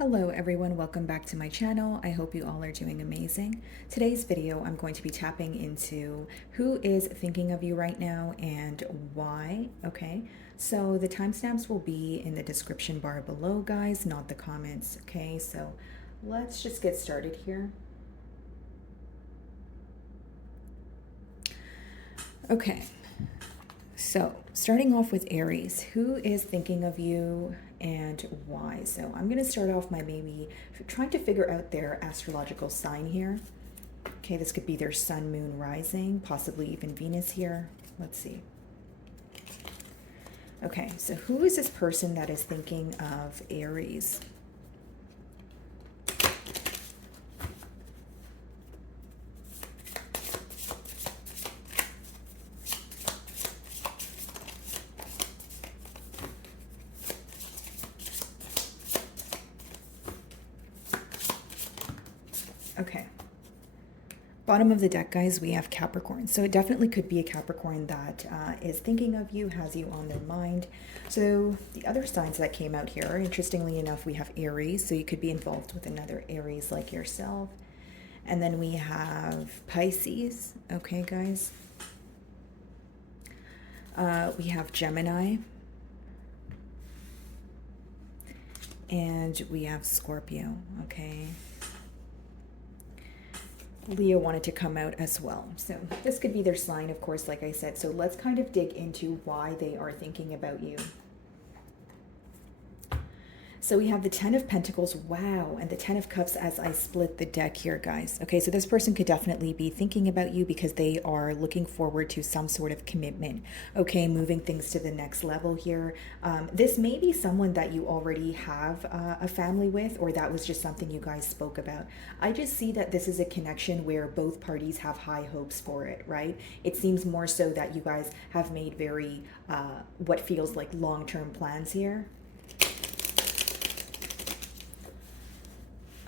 Hello everyone, welcome back to my channel. I hope you all are doing amazing. Today's video, I'm going to be tapping into who is thinking of you right now and why, okay? So the timestamps will be in the description bar below, guys, not the comments, okay? So let's just get started here. Okay, so starting off with Aries, who is thinking of you and why? So I'm going to start off by maybe trying to figure out their astrological sign here. Okay, this could be their sun, moon, rising, possibly even Venus here. Let's see. Okay, so who is this person that is thinking of Aries? Okay. Bottom of the deck, guys, we have Capricorn. So it definitely could be a Capricorn that is thinking of you, has you on their mind. So the other signs that came out here, interestingly enough, we have Aries. So you could be involved with another Aries like yourself. And then we have Pisces. Okay, guys. We have Gemini. And we have Scorpio. Okay. Leo wanted to come out as well. So this could be their sign, of course, like I said. So let's kind of dig into why they are thinking about you. So we have the 10 of Pentacles, wow, and the 10 of Cups as I split the deck here, guys. Okay, so this person could definitely be thinking about you because they are looking forward to some sort of commitment, okay, moving things to the next level here. This may be someone that you already have a family with, or that was just something you guys spoke about. I just see that this is a connection where both parties have high hopes for it, right? It seems more so that you guys have made very, what feels like long-term plans here.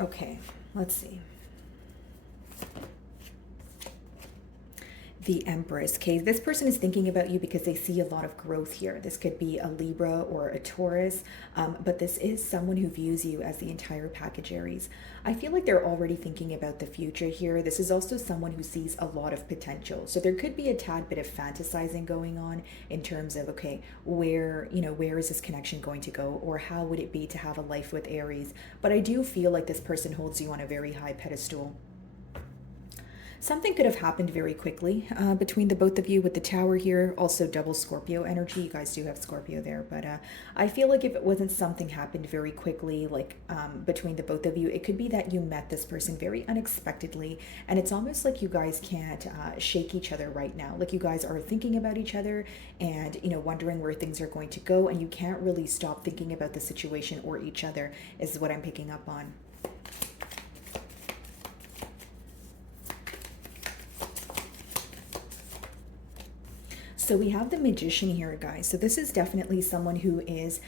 Okay, let's see. The Empress. Okay, this person is thinking about you because they see a lot of growth here. This could be a Libra or a Taurus, but this is someone who views you as the entire package, Aries. I feel like they're already thinking about the future here. This is also someone who sees a lot of potential. So there could be a tad bit of fantasizing going on in terms of, okay, where is this connection going to go, or how would it be to have a life with Aries? But I do feel like this person holds you on a very high pedestal. Something could have happened very quickly between the both of you with the Tower here. Also double Scorpio energy. You guys do have Scorpio there. But I feel like if it wasn't something happened very quickly, like between the both of you, it could be that you met this person very unexpectedly. And it's almost like you guys can't shake each other right now. Like you guys are thinking about each other and, wondering where things are going to go. And you can't really stop thinking about the situation or each other is what I'm picking up on. So we have the Magician here, guys. So this is definitely someone who is,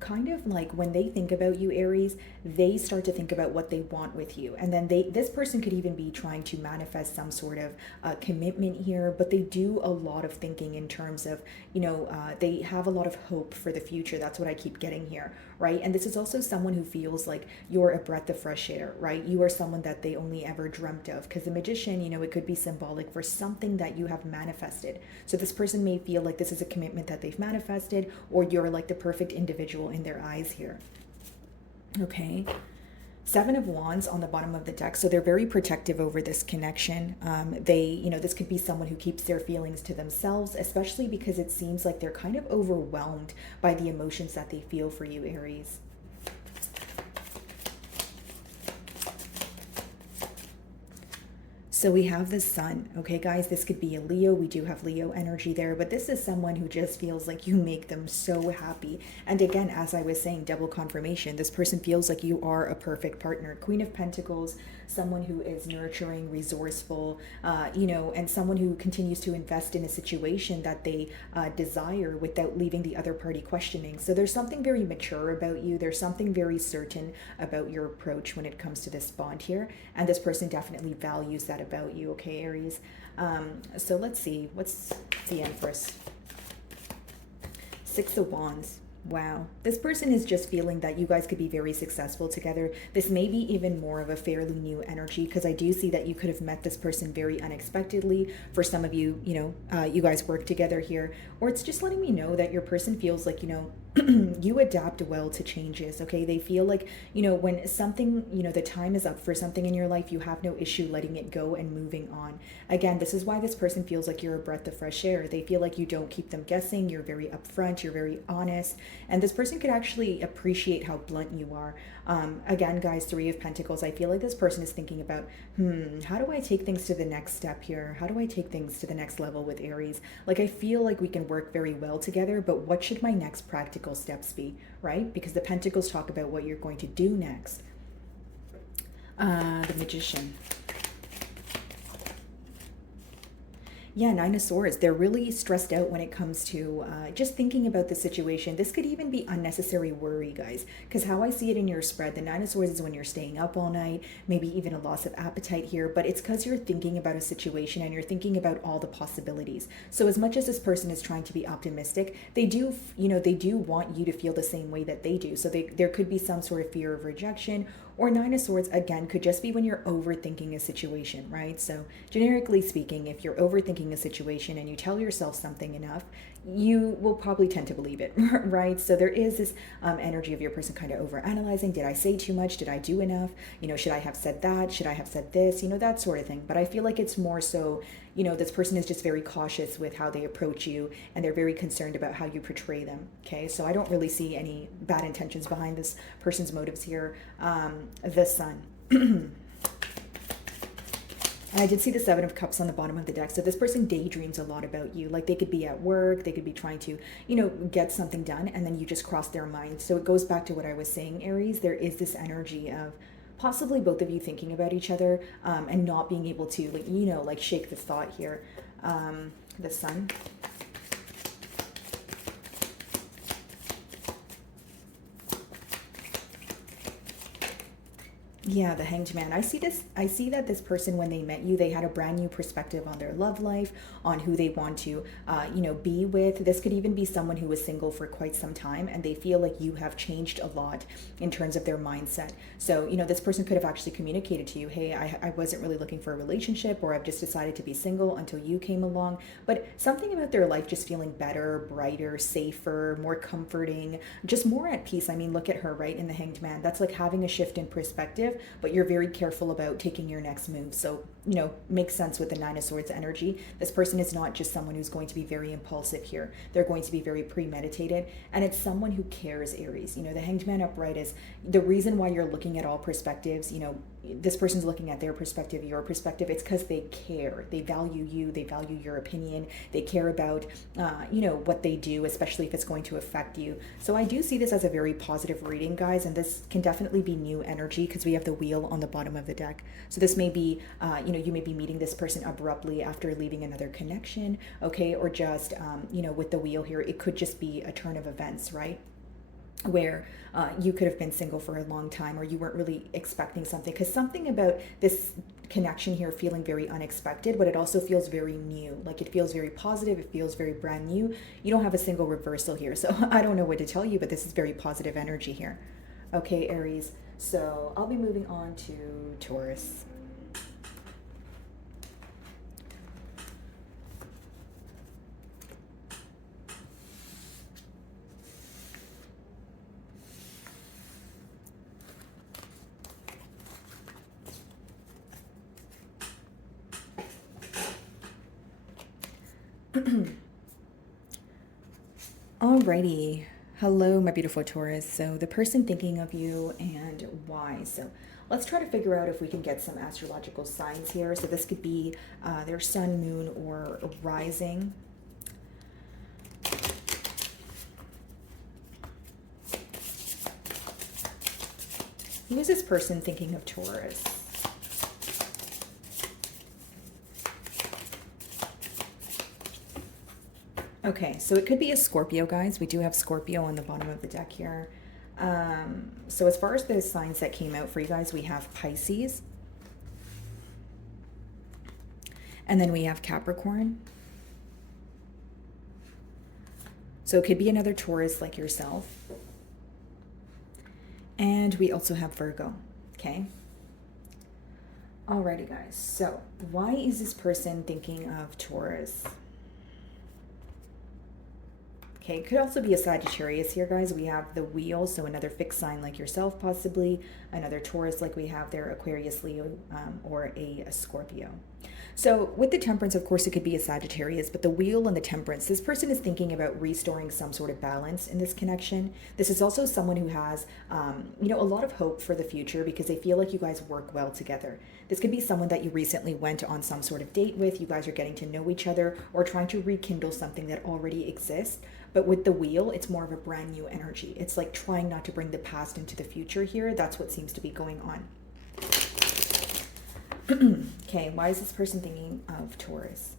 kind of like when they think about you, Aries, they start to think about what they want with you. And then this person could even be trying to manifest some sort of commitment here, but they do a lot of thinking in terms of, they have a lot of hope for the future. That's what I keep getting here, right? And this is also someone who feels like you're a breath of fresh air, right? You are someone that they only ever dreamt of, because the Magician, it could be symbolic for something that you have manifested. So this person may feel like this is a commitment that they've manifested, or you're like the perfect individual in their eyes here. Okay. 7 of Wands on the bottom of the deck. So they're very protective over this connection. This could be someone who keeps their feelings to themselves, especially because it seems like they're kind of overwhelmed by the emotions that they feel for you, Aries. So we have the Sun. Okay, guys, this could be a Leo. We do have Leo energy there, but this is someone who just feels like you make them so happy. And again, as I was saying, double confirmation. This person feels like you are a perfect partner. Queen of Pentacles, someone who is nurturing, resourceful, and someone who continues to invest in a situation that they desire without leaving the other party questioning. So there's something very mature about you. There's something very certain about your approach when it comes to this bond here. And this person definitely values that about you, okay, Aries? So let's see. What's the Empress? 6 of Wands. Wow. This person is just feeling that you guys could be very successful together. This may be even more of a fairly new energy because I do see that you could have met this person very unexpectedly. For some of you, you guys work together here. Or it's just letting me know that your person feels like, you adapt well to changes, okay? They feel like, when something, the time is up for something in your life, you have no issue letting it go and moving on. Again, this is why this person feels like you're a breath of fresh air. They feel like you don't keep them guessing. You're very upfront. You're very honest. And this person could actually appreciate how blunt you are. Again, guys, Three of Pentacles, I feel like this person is thinking about, how do I take things to the next step here? How do I take things to the next level with Aries? Like, I feel like we can work very well together, but what should my next practical steps be, right? Because the Pentacles talk about what you're going to do next. The Magician. Yeah, Nine of Swords. They're really stressed out when it comes to just thinking about the situation. This could even be unnecessary worry, guys, because how I see it in your spread, the Nine of Swords is when you're staying up all night, maybe even a loss of appetite here, but it's because you're thinking about a situation and you're thinking about all the possibilities. So as much as this person is trying to be optimistic, they do, they do want you to feel the same way that they do. So there could be some sort of fear of rejection, or Nine of Swords, again, could just be when you're overthinking a situation, right? So generically speaking, if you're overthinking a situation and you tell yourself something enough, you will probably tend to believe it, right? So there is this energy of your person kind of overanalyzing. Did I say too much? Did I do enough? Should I have said that? Should I have said this? That sort of thing. But I feel like it's more so, this person is just very cautious with how they approach you, and they're very concerned about how you portray them. Okay, so I don't really see any bad intentions behind this person's motives here. The Sun. And I did see the Seven of Cups on the bottom of the deck. So this person daydreams a lot about you. Like, they could be at work, they could be trying to, get something done, and then you just cross their mind. So it goes back to what I was saying, Aries. There is this energy of possibly both of you thinking about each other, and not being able to, shake the thought here. The Sun. Yeah, the Hanged Man. I see that this person, when they met you, they had a brand new perspective on their love life, on who they want to, be with. This could even be someone who was single for quite some time, and they feel like you have changed a lot in terms of their mindset. So, this person could have actually communicated to you, hey, I wasn't really looking for a relationship, or I've just decided to be single until you came along. But something about their life just feeling better, brighter, safer, more comforting, just more at peace. I mean, look at her, right, in the Hanged Man. That's like having a shift in perspective, but you're very careful about taking your next move. So, makes sense with the Nine of Swords energy. This person is not just someone who's going to be very impulsive here. They're going to be very premeditated, and it's someone who cares, Aries. The Hanged Man upright is the reason why you're looking at all perspectives. This person's looking at their perspective, your perspective. It's because they care. They value you. They value your opinion. They care about, what they do, especially if it's going to affect you. So I do see this as a very positive reading, guys, and this can definitely be new energy because we have the Wheel on the bottom of the deck. So this may be, you may be meeting this person abruptly after leaving another connection, okay, or just, with the Wheel here, it could just be a turn of events, right? Where you could have been single for a long time, or you weren't really expecting something, because something about this connection here feeling very unexpected, but it also feels very new. Like, it feels very positive, it feels very brand new. You don't have a single reversal here, so I don't know what to tell you, but this is very positive energy here. Okay, Aries, so I'll be moving on to Taurus. Alrighty. Hello, my beautiful Taurus. So the person thinking of you and why. So let's try to figure out if we can get some astrological signs here. So this could be their sun, moon, or rising. Who is this person thinking of Taurus? Okay, so it could be a Scorpio, guys. We do have Scorpio on the bottom of the deck here. So as far as the signs that came out for you guys, we have Pisces. And then we have Capricorn. So it could be another Taurus like yourself. And we also have Virgo, okay? Alrighty, guys. So why is this person thinking of Taurus? Okay, it could also be a Sagittarius here, guys. We have the wheel, so another fixed sign like yourself, possibly. Another Taurus like we have there, Aquarius, Leo, or a Scorpio. So with the Temperance, of course, it could be a Sagittarius, but the wheel and the Temperance, this person is thinking about restoring some sort of balance in this connection. This is also someone who has, a lot of hope for the future because they feel like you guys work well together. This could be someone that you recently went on some sort of date with. You guys are getting to know each other or trying to rekindle something that already exists. But with the wheel, it's more of a brand new energy. It's like trying not to bring the past into the future here. That's what seems to be going on. Okay, why is this person thinking of Taurus?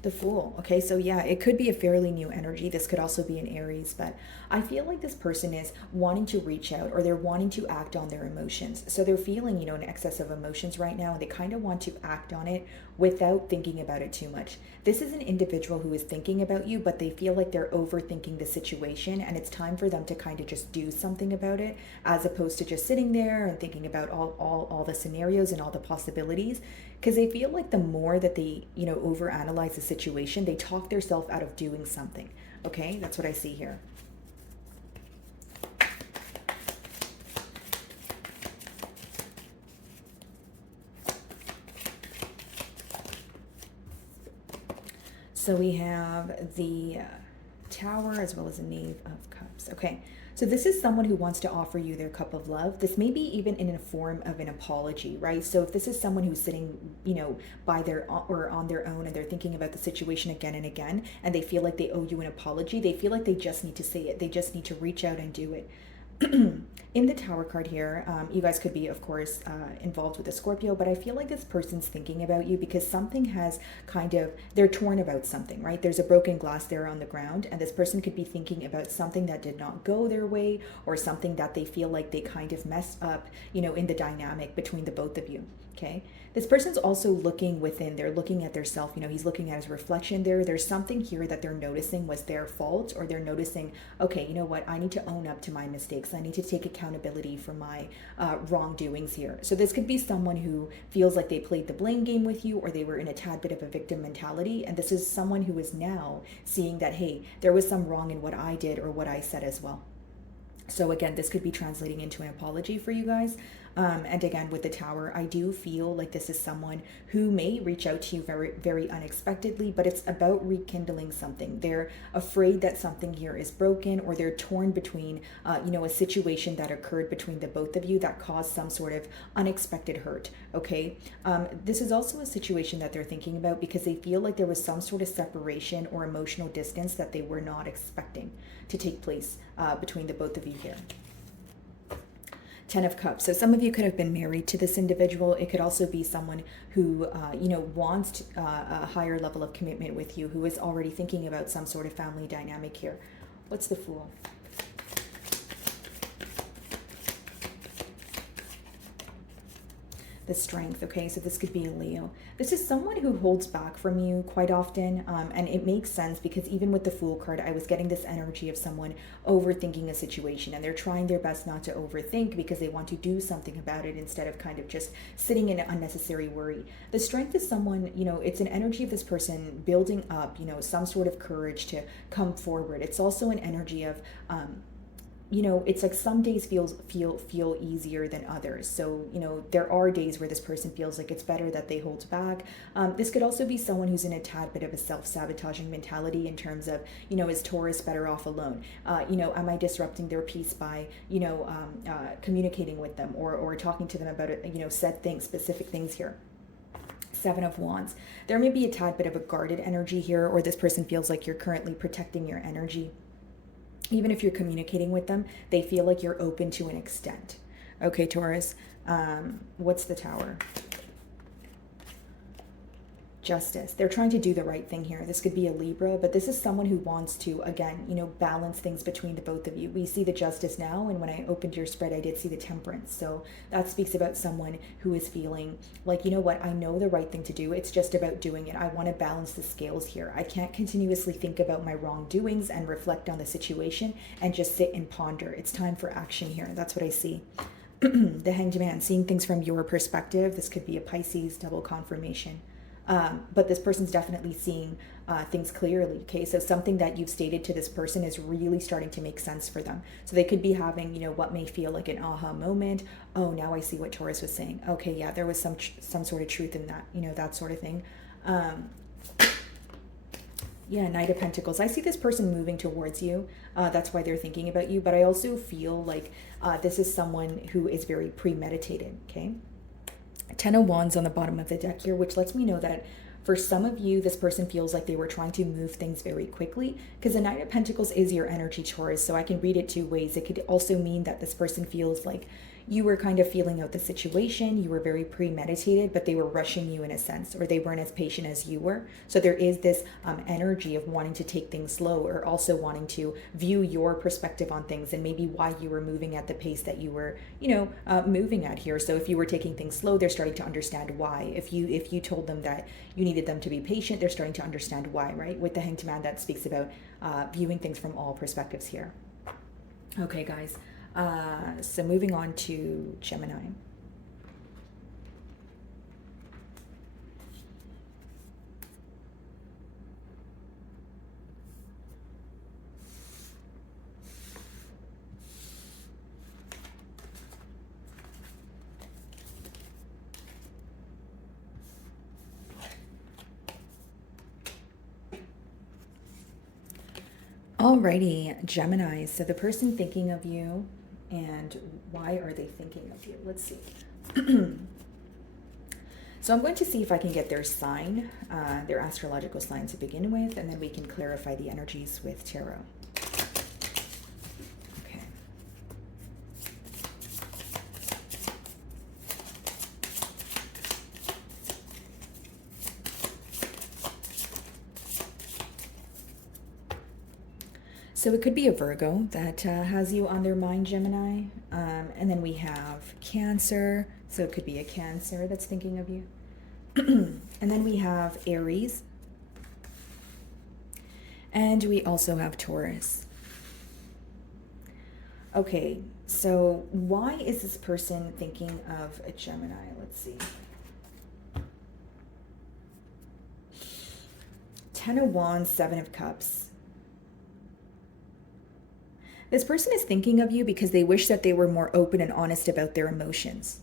The Fool. Okay, so yeah, it could be a fairly new energy. This could also be an Aries, but I feel like this person is wanting to reach out or they're wanting to act on their emotions. So they're feeling, an excess of emotions right now, and they kind of want to act on it without thinking about it too much. This is an individual who is thinking about you, but they feel like they're overthinking the situation, and it's time for them to kind of just do something about it, as opposed to just sitting there and thinking about all the scenarios and all the possibilities. Because they feel like the more that they, overanalyze the situation, they talk themselves out of doing something. Okay, that's what I see here. So we have the Tower as well as the Knave of Cups. Okay, so this is someone who wants to offer you their cup of love. This may be even in a form of an apology, right? So if this is someone who's sitting, by their or on their own and they're thinking about the situation again and again, and they feel like they owe you an apology, they feel like they just need to say it. They just need to reach out and do it. In the Tower card here, you guys could be, of course, involved with a Scorpio, but I feel like this person's thinking about you because something has they're torn about something, right? There's a broken glass there on the ground, and this person could be thinking about something that did not go their way or something that they feel like they kind of messed up, in the dynamic between the both of you, okay? This person's also looking within. They're looking at their self. He's looking at his reflection there. There's something here that they're noticing was their fault, or they're noticing, okay, you know what? I need to own up to my mistakes. I need to take accountability for my wrongdoings here. So this could be someone who feels like they played the blame game with you, or they were in a tad bit of a victim mentality. And this is someone who is now seeing that, hey, there was some wrong in what I did or what I said as well. So again, this could be translating into an apology for you guys. And again, with the Tower, I do feel like this is someone who may reach out to you very, very unexpectedly, but it's about rekindling something. They're afraid that something here is broken, or they're torn between, a situation that occurred between the both of you that caused some sort of unexpected hurt, okay? This is also a situation that they're thinking about because they feel like there was some sort of separation or emotional distance that they were not expecting to take place between the both of you here. 10 of Cups. So some of you could have been married to this individual. It could also be someone who, wants a higher level of commitment with you, who is already thinking about some sort of family dynamic here. What's the Fool? The Strength. Okay, so this could be a Leo. This is someone who holds back from you quite often, and it makes sense because even with the Fool card, I was getting this energy of someone overthinking a situation, and they're trying their best not to overthink because they want to do something about it instead of kind of just sitting in unnecessary worry. The Strength is someone, it's an energy of this person building up, some sort of courage to come forward. It's also an energy of it's like some days feel easier than others. So, there are days where this person feels like it's better that they hold back. This could also be someone who's in a tad bit of a self-sabotaging mentality in terms of, is Taurus better off alone? Am I disrupting their peace by, communicating with them or talking to them about it, said things, specific things here. 7 of Wands. There may be a tad bit of a guarded energy here, or this person feels like you're currently protecting your energy. Even if you're communicating with them, they feel like you're open to an extent. Okay, Taurus, what's the Tower? Justice. They're trying to do the right thing here. This could be a Libra, but this is someone who wants to, again, balance things between the both of you. We see the Justice now, and when I opened your spread, I did see the Temperance. So that speaks about someone who is feeling like, you know what, I know the right thing to do. It's just about doing it. I want to balance the scales here. I can't continuously think about my wrongdoings and reflect on the situation and just sit and ponder. It's time for action here. That's what I see. The Hanged Man, seeing things from your perspective. This could be a Pisces, double confirmation. But this person's definitely seeing things clearly, okay? So something that you've stated to this person is really starting to make sense for them. So they could be having, what may feel like an aha moment. Oh, now I see what Taurus was saying. Okay, yeah, there was some sort of truth in that, that sort of thing. Yeah, Knight of Pentacles. I see this person moving towards you. That's why they're thinking about you. But I also feel like this is someone who is very premeditated, okay? 10 of Wands on the bottom of the deck here, which lets me know that for some of you, this person feels like they were trying to move things very quickly, because the Knight of Pentacles is your energy, Taurus, so I can read it two ways. It could also mean that this person feels like you were kind of feeling out the situation, you were very premeditated, but they were rushing you in a sense, or they weren't as patient as you were. So there is this energy of wanting to take things slow, or also wanting to view your perspective on things and maybe why you were moving at the pace that you were, moving at here. So if you were taking things slow, they're starting to understand why. If you told them that you needed them to be patient, they're starting to understand why, right? With the Hanged Man, that speaks about viewing things from all perspectives here. Okay, guys. So moving on to Gemini. Alrighty, Gemini. So the person thinking of you, and why are they thinking of you? Let's see. So I'm going to see if I can get their sign, their astrological sign to begin with, and then we can clarify the energies with tarot. Okay. So it could be a Virgo that has you on their mind, Gemini. And then we have Cancer. So it could be a Cancer that's thinking of you. And then we have Aries. And we also have Taurus. Okay, so why is this person thinking of a Gemini? Let's see. 10 of Wands, 7 of Cups. This person is thinking of you because they wish that they were more open and honest about their emotions.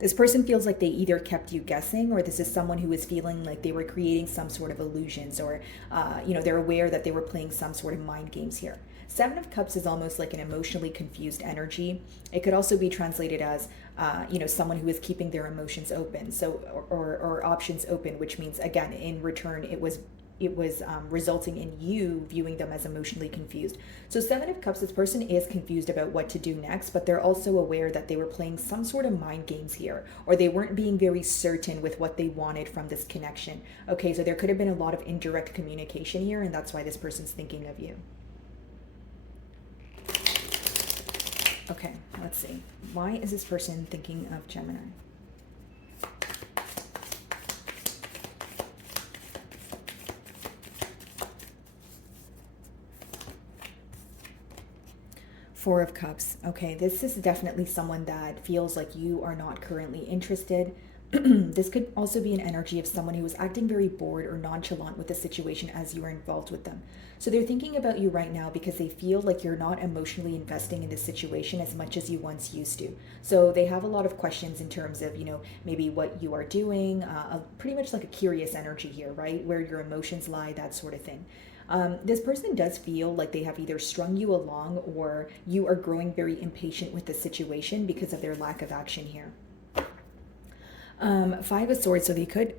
This person feels like they either kept you guessing, or this is someone who is feeling like they were creating some sort of illusions, or, they're aware that they were playing some sort of mind games here. 7 of Cups is almost like an emotionally confused energy. It could also be translated as, someone who is keeping their emotions open, so or options open, which means, again, in return, it was resulting in you viewing them as emotionally confused. So 7 of Cups, this person is confused about what to do next, but they're also aware that they were playing some sort of mind games here, or they weren't being very certain with what they wanted from this connection. Okay, so there could have been a lot of indirect communication here, and that's why this person's thinking of you. Okay, let's see. Why is this person thinking of Gemini? Four of Cups. Okay, this is definitely someone that feels like you are not currently interested. This could also be an energy of someone who is acting very bored or nonchalant with the situation as you are involved with them. So they're thinking about you right now because they feel like you're not emotionally investing in the situation as much as you once used to. So they have a lot of questions in terms of, maybe what you are doing, pretty much like a curious energy here, right? Where your emotions lie, that sort of thing. This person does feel like they have either strung you along, or you are growing very impatient with the situation because of their lack of action here. 5 of Swords, so they could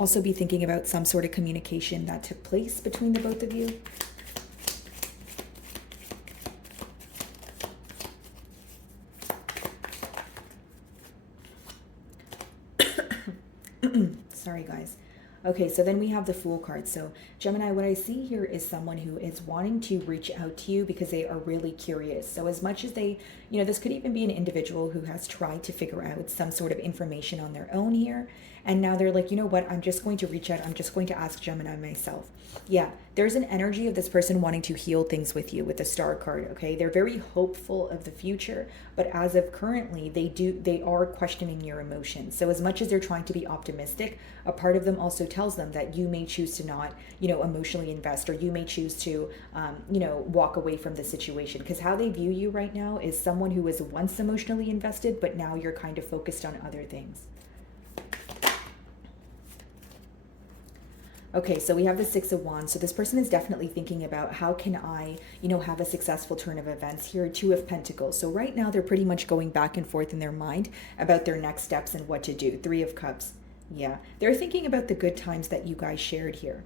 also be thinking about some sort of communication that took place between the both of you. Sorry, guys. Okay, so then we have the Fool card. So Gemini, what I see here is someone who is wanting to reach out to you because they are really curious. So as much as they, this could even be an individual who has tried to figure out some sort of information on their own here. And now they're like, you know what, I'm just going to reach out. I'm just going to ask Gemini myself. Yeah, there's an energy of this person wanting to heal things with you with the Star card, okay? They're very hopeful of the future, but as of currently, they are questioning your emotions. So as much as they're trying to be optimistic, a part of them also tells them that you may choose to not, emotionally invest, or you may choose to, walk away from the situation. Because how they view you right now is someone who was once emotionally invested, but now you're kind of focused on other things. Okay, so we have the Six of Wands. So this person is definitely thinking about how can I, have a successful turn of events here. Two of Pentacles. So right now they're pretty much going back and forth in their mind about their next steps and what to do. Three of Cups. Yeah, they're thinking about the good times that you guys shared here.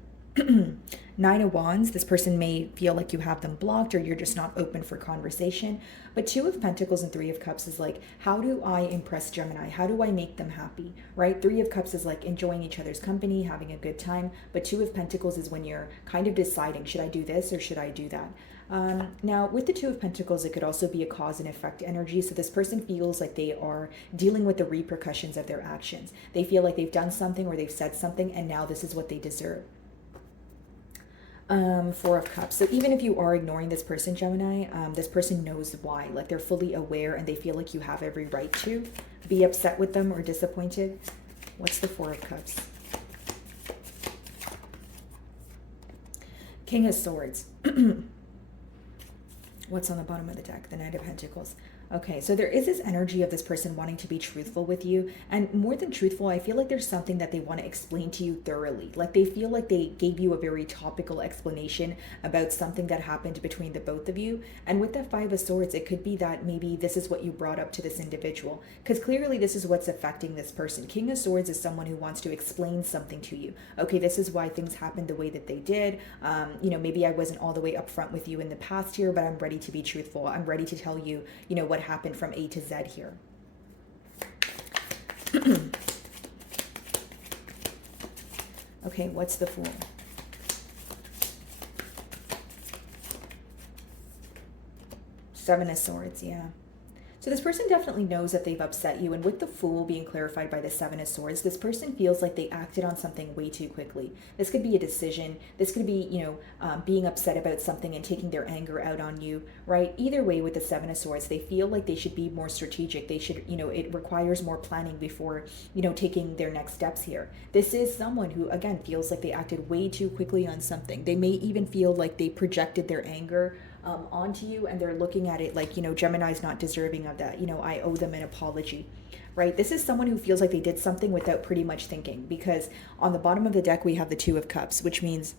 Nine of Wands, this person may feel like you have them blocked or you're just not open for conversation. But Two of Pentacles and Three of Cups is like, how do I impress Gemini? How do I make them happy, right? Three of Cups is like enjoying each other's company, having a good time. But Two of Pentacles is when you're kind of deciding, should I do this or should I do that? Now, with the Two of Pentacles, it could also be a cause and effect energy. So this person feels like they are dealing with the repercussions of their actions. They feel like they've done something or they've said something, and now this is what they deserve. Four of Cups. So even if you are ignoring this person, Gemini, this person knows why. Like they're fully aware and they feel like you have every right to be upset with them or disappointed. What's the Four of Cups? King of Swords. What's on the bottom of the deck? The Knight of Pentacles. Okay, so there is this energy of this person wanting to be truthful with you. And more than truthful, I feel like there's something that they want to explain to you thoroughly. Like they feel like they gave you a very topical explanation about something that happened between the both of you. And with that Five of Swords, it could be that maybe this is what you brought up to this individual. Because clearly this is what's affecting this person. King of Swords is someone who wants to explain something to you. Okay, this is why things happened the way that they did. Maybe I wasn't all the way upfront with you in the past here, but I'm ready to be truthful. I'm ready to tell you, what happened from A to Z here. Okay, what's the Fool? Seven of Swords, yeah. So this person definitely knows that they've upset you. And with the Fool being clarified by the Seven of Swords, this person feels like they acted on something way too quickly. This could be a decision. This could be, being upset about something and taking their anger out on you, right? Either way, with the Seven of Swords, they feel like they should be more strategic. They should, it requires more planning before, taking their next steps here. This is someone who, again, feels like they acted way too quickly on something. They may even feel like they projected their anger onto you, and they're looking at it like, Gemini's not deserving of that. I owe them an apology, right? This is someone who feels like they did something without pretty much thinking, because on the bottom of the deck, we have the Two of Cups, which means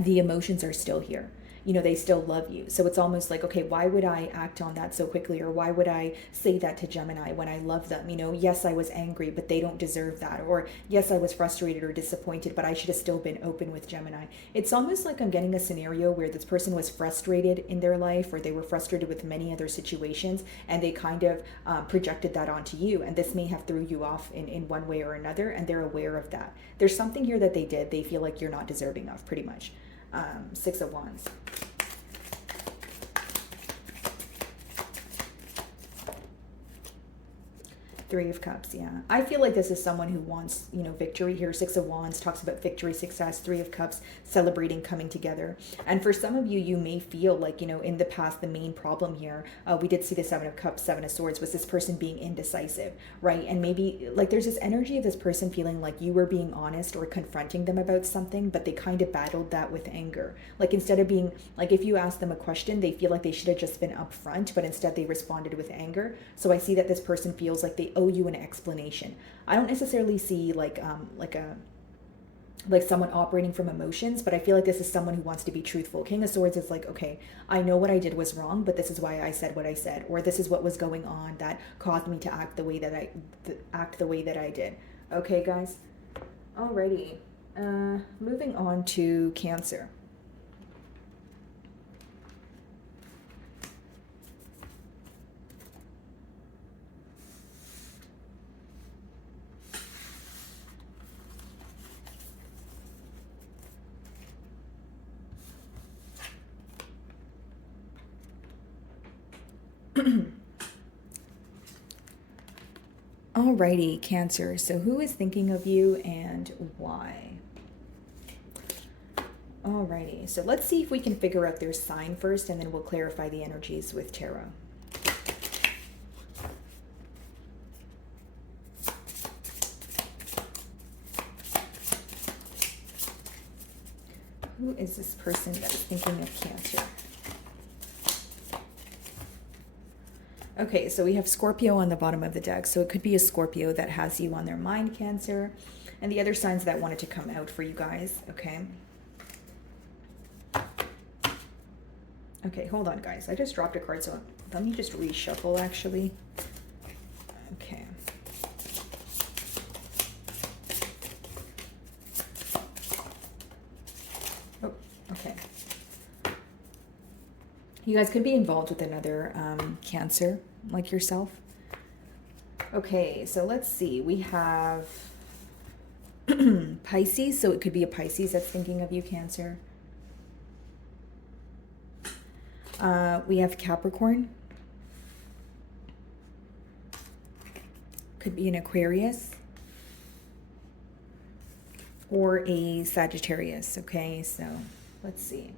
the emotions are still here. They still love you. So it's almost like, okay, why would I act on that so quickly? Or why would I say that to Gemini when I love them? Yes, I was angry, but they don't deserve that. Or yes, I was frustrated or disappointed, but I should have still been open with Gemini. It's almost like I'm getting a scenario where this person was frustrated in their life, or they were frustrated with many other situations, and they kind of projected that onto you. And this may have threw you off in one way or another, and they're aware of that. There's something here that they did they feel like you're not deserving of, pretty much. Six of Wands. Three of Cups, yeah. I feel like this is someone who wants, victory here. Six of Wands talks about victory, success. Three of Cups, celebrating, coming together. And for some of you, you may feel like, in the past, the main problem here, we did see the Seven of Cups, Seven of Swords, was this person being indecisive, right? And maybe, like, there's this energy of this person feeling like you were being honest or confronting them about something, but they kind of battled that with anger. Like, instead of being, like, if you ask them a question, they feel like they should have just been upfront, but instead they responded with anger. So I see that this person feels like they owe you an explanation. I don't necessarily see like someone operating from emotions, but I feel like this is someone who wants to be truthful. King of Swords is like, okay, I know what I did was wrong, but this is why I said what I said, or this is what was going on that caused me to act the way that I did. Okay, guys. Alrighty. Moving on to Cancer. Alrighty, Cancer. So who is thinking of you and why? Alrighty, so let's see if we can figure out their sign first, and then we'll clarify the energies with tarot. Who is this person that's thinking of Cancer? Okay, so we have Scorpio on the bottom of the deck. So it could be a Scorpio that has you on their mind, Cancer. And the other signs that wanted to come out for you guys, okay? Okay, hold on, guys. I just dropped a card, so let me just reshuffle, actually. Okay. Oh, okay. You guys could be involved with another Cancer, like yourself. Okay, so let's see. We have Pisces, so it could be a Pisces that's thinking of you, Cancer. We have Capricorn. Could be an Aquarius. Or a Sagittarius, okay? So let's see.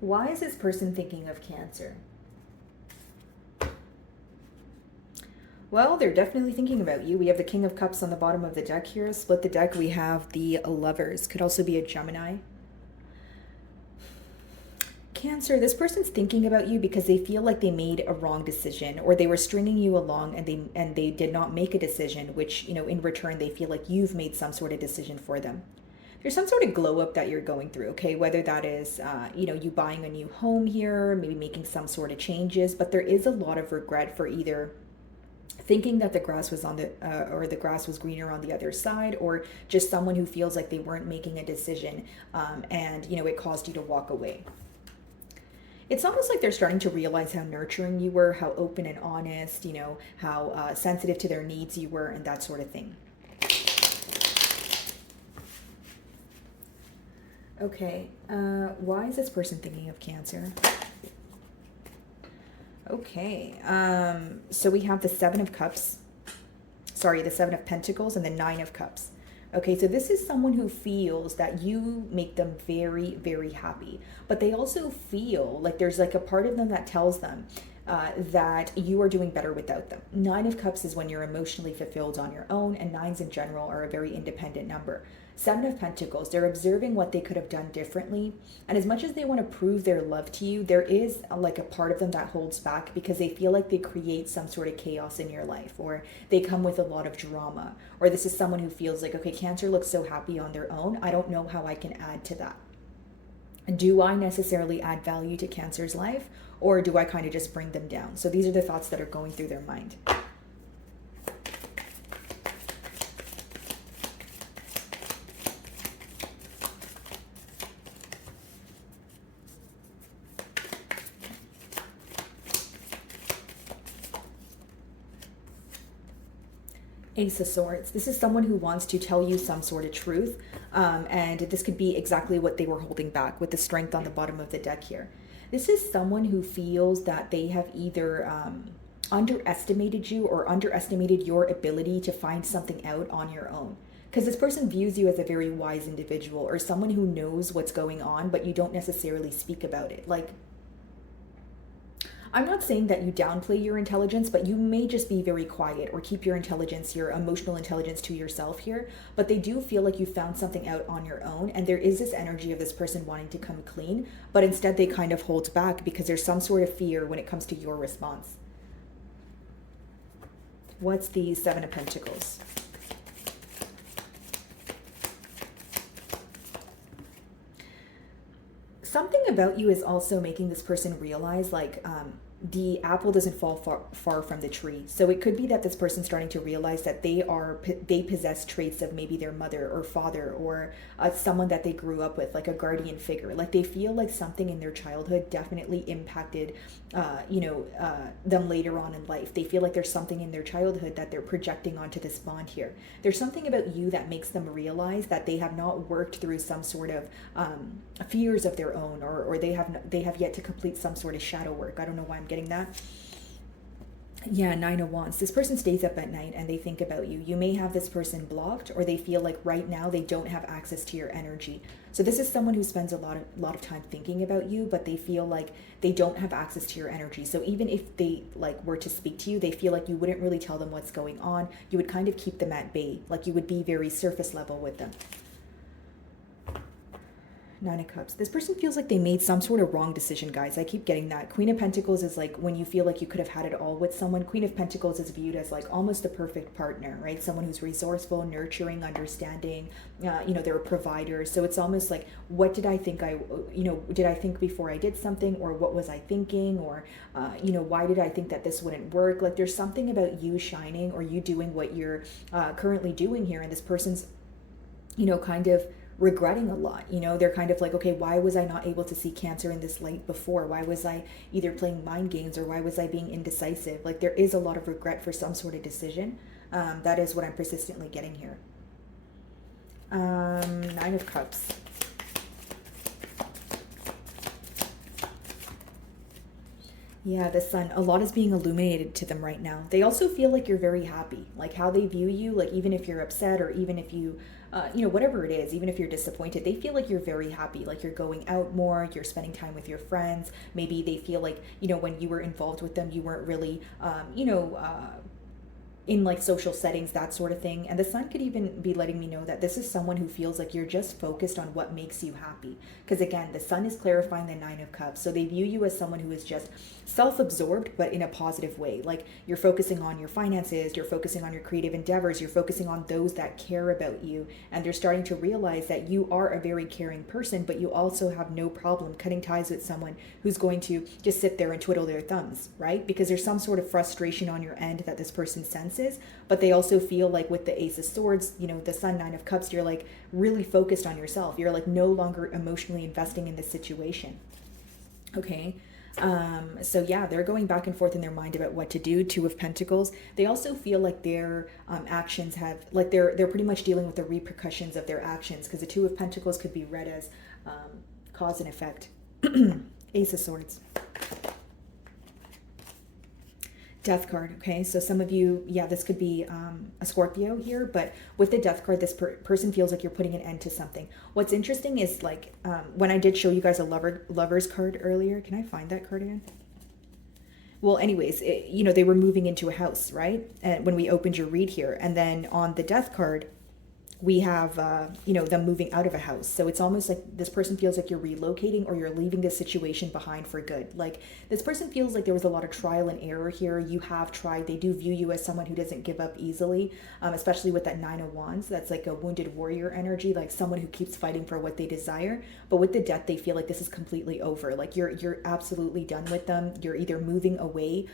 Why is this person thinking of Cancer? Well, they're definitely thinking about you. We have the King of Cups on the bottom of the deck here. Split the deck, we have the Lovers. Could also be a Gemini. Cancer, this person's thinking about you because they feel like they made a wrong decision, or they were stringing you along and they did not make a decision, which, you know, in return they feel like you've made some sort of decision for them. There's some sort of glow up that you're going through, okay? Whether that is, you know, you buying a new home here, maybe making some sort of changes, but there is a lot of regret for either thinking that the grass was on the or the grass was greener on the other side, or just someone who feels like they weren't making a decision, and, you know, it caused you to walk away. It's almost like they're starting to realize how nurturing you were, how open and honest, you know, how sensitive to their needs you were, and that sort of thing. Okay, why is this person thinking of Cancer? Okay, so we have the Seven of Cups, sorry, the Seven of Pentacles and the Nine of Cups. Okay, so this is someone who feels that you make them very, very happy, but they also feel like there's like a part of them that tells them that you are doing better without them. Nine of Cups is when you're emotionally fulfilled on your own, and nines in general are a very independent number. Seven of Pentacles, they're observing what they could have done differently. And as much as they want to prove their love to you, there is like a part of them that holds back because they feel like they create some sort of chaos in your life, or they come with a lot of drama. Or this is someone who feels like, okay, Cancer looks so happy on their own. I don't know how I can add to that. Do I necessarily add value to Cancer's life, or do I kind of just bring them down? So these are the thoughts that are going through their mind. Ace of Swords. This is someone who wants to tell you some sort of truth, and this could be exactly what they were holding back with the Strength on the bottom of the deck here. This is someone who feels that they have either underestimated you or underestimated your ability to find something out on your own. Because this person views you as a very wise individual, or someone who knows what's going on, but you don't necessarily speak about it. Like, I'm not saying that you downplay your intelligence, but you may just be very quiet or keep your intelligence, your emotional intelligence to yourself here. But they do feel like you found something out on your own, and there is this energy of this person wanting to come clean, but instead they kind of hold back because there's some sort of fear when it comes to your response. What's the Seven of Pentacles? Something about you is also making this person realize, like, the apple doesn't fall far from the tree. So it could be that this person's starting to realize that they possess traits of maybe their mother or father, or someone that they grew up with, like a guardian figure. Like they feel like something in their childhood definitely impacted, them later on in life. They feel like there's something in their childhood that they're projecting onto this bond here. There's something about you that makes them realize that they have not worked through some sort of fears of their own, or they have yet to complete some sort of shadow work. I don't know why I'm getting that. Yeah, Nine of Wands. This person stays up at night and they think about you. You may have this person blocked, or they feel like right now they don't have access to your energy. So this is someone who spends a lot of time thinking about you, but they feel like they don't have access to your energy. So even if they like were to speak to you, they feel like you wouldn't really tell them what's going on. You would kind of keep them at bay. Like you would be very surface level with them. Nine of Cups. This person feels like they made some sort of wrong decision, guys. I keep getting that. Queen of Pentacles is like when you feel like you could have had it all with someone. Queen of Pentacles is viewed as like almost the perfect partner, right? Someone who's resourceful, nurturing, understanding. You know, they're a provider. So it's almost like, what did I think did I think before I did something? Or what was I thinking? Or, why did I think that this wouldn't work? Like there's something about you shining or you doing what you're currently doing here. And this person's, kind of regretting a lot. They're kind of like, okay, why was I not able to see Cancer in this light before? Why was I either playing mind games, or why was I being indecisive? Like there is a lot of regret for some sort of decision. That is what I'm persistently getting here. Nine of Cups. Yeah, the Sun. A lot is being illuminated to them right now. They also feel like you're very happy. Like how they view you, like even if you're upset, or even if you, whatever it is, even if you're disappointed, they feel like you're very happy. Like you're going out more, you're spending time with your friends. Maybe they feel like, when you were involved with them, you weren't really, in like social settings, that sort of thing. And the Sun could even be letting me know that this is someone who feels like you're just focused on what makes you happy. Because again, the Sun is clarifying the Nine of Cups. So they view you as someone who is just self-absorbed, but in a positive way. Like you're focusing on your finances, you're focusing on your creative endeavors, you're focusing on those that care about you. And they're starting to realize that you are a very caring person, but you also have no problem cutting ties with someone who's going to just sit there and twiddle their thumbs, right? Because there's some sort of frustration on your end that this person senses. But they also feel like with the Ace of Swords, the Sun, Nine of Cups, you're like really focused on yourself. You're like no longer emotionally investing in this situation. Okay. So yeah, they're going back and forth in their mind about what to do. Two of Pentacles. They also feel like their actions have, like they're pretty much dealing with the repercussions of their actions, because the Two of Pentacles could be read as cause and effect. Ace of Swords. Death card. Okay, so some of you, yeah, this could be a Scorpio here, but with the Death card, this person feels like you're putting an end to something. What's interesting is like when I did show you guys a lover's card earlier. Can I find that card again? Well, anyways, they were moving into a house, right? And when we opened your read here, and then on the Death card, we have, them moving out of a house. So it's almost like this person feels like you're relocating, or you're leaving this situation behind for good. Like this person feels like there was a lot of trial and error here. You have tried. They do view you as someone who doesn't give up easily, especially with that Nine of Wands. That's like a wounded warrior energy, like someone who keeps fighting for what they desire. But with the Death, they feel like this is completely over. Like you're absolutely done with them. You're either moving away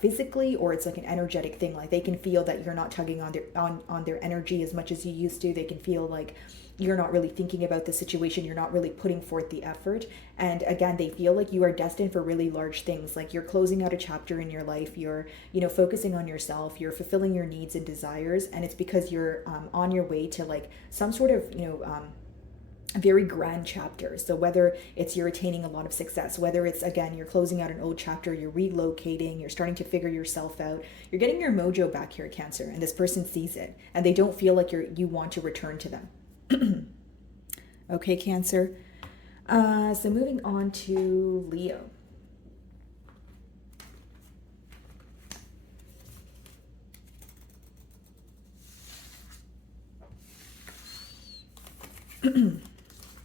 physically, or it's like an energetic thing. Like they can feel that you're not tugging on their energy as much as you used to. They can feel like you're not really thinking about the situation. You're not really putting forth the effort. And again, they feel like you are destined for really large things. Like you're closing out a chapter in your life. You're, focusing on yourself. You're fulfilling your needs and desires. And it's because you're on your way to like some sort of, a very grand chapter. So whether it's you're attaining a lot of success, whether it's, again, you're closing out an old chapter, you're relocating, you're starting to figure yourself out, you're getting your mojo back here, Cancer, and this person sees it, and they don't feel like you want to return to them. Okay, Cancer. So moving on to Leo.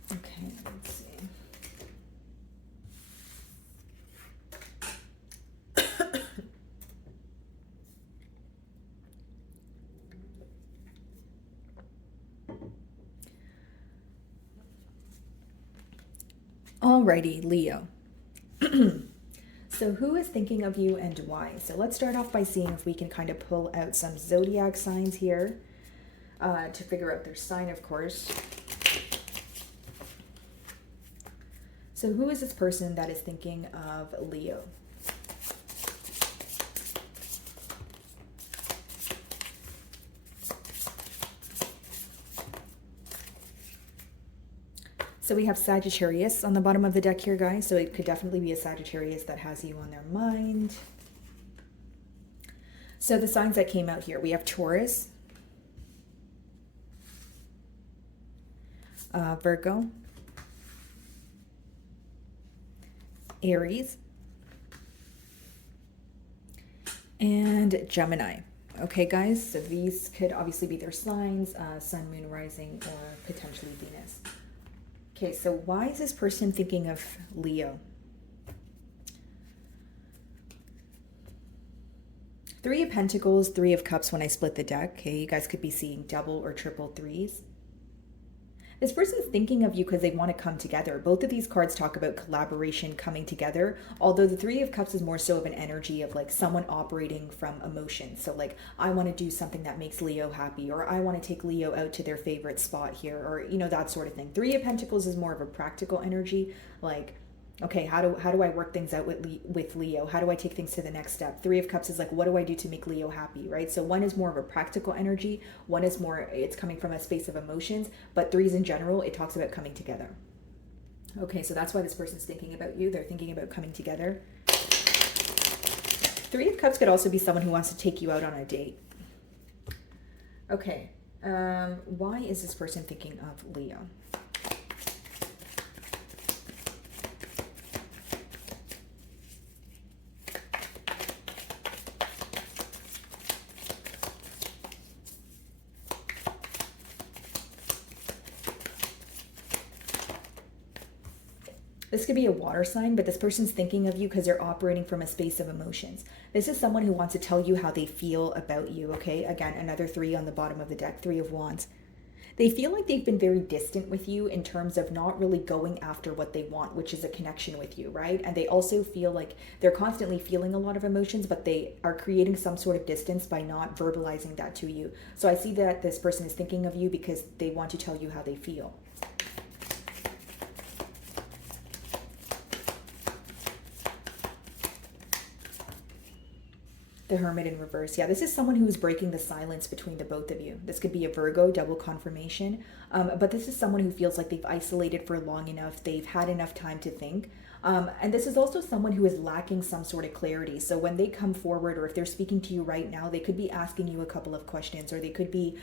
Okay, let's see. Alrighty, Leo. So who is thinking of you and why? So let's start off by seeing if we can kind of pull out some zodiac signs here to figure out their sign, of course. So who is this person that is thinking of Leo? So we have Sagittarius on the bottom of the deck here, guys. So it could definitely be a Sagittarius that has you on their mind. So the signs that came out here, we have Taurus, Virgo, Aries, and Gemini. Okay, guys, so these could obviously be their signs, sun, moon, rising, or potentially Venus. Okay, so why is this person thinking of Leo? Three of Pentacles, Three of Cups when I split the deck. Okay, you guys could be seeing double or triple threes. This person's thinking of you because they want to come together. Both of these cards talk about collaboration, coming together. Although the Three of Cups is more so of an energy of like someone operating from emotion. So like, I want to do something that makes Leo happy, or I want to take Leo out to their favorite spot here, or, you know, that sort of thing. Three of Pentacles is more of a practical energy. Like, okay, how do I work things out with Leo? How do I take things to the next step? Three of Cups is like, what do I do to make Leo happy, right? So one is more of a practical energy. One is more, it's coming from a space of emotions. But threes in general, it talks about coming together. Okay, so that's why this person's thinking about you. They're thinking about coming together. Three of Cups could also be someone who wants to take you out on a date. Okay, why is this person thinking of Leo? This could be a water sign, but this person's thinking of you because they're operating from a space of emotions. This is someone who wants to tell you how they feel about you, okay? Again, another three on the bottom of the deck, Three of Wands. They feel like they've been very distant with you in terms of not really going after what they want, which is a connection with you, right? And they also feel like they're constantly feeling a lot of emotions, but they are creating some sort of distance by not verbalizing that to you. So I see that this person is thinking of you because they want to tell you how they feel. The Hermit in reverse. Yeah, this is someone who's breaking the silence between the both of you. This could be a Virgo, double confirmation. But this is someone who feels like they've isolated for long enough. They've had enough time to think. And this is also someone who is lacking some sort of clarity. So when they come forward, or if they're speaking to you right now, they could be asking you a couple of questions, or they could be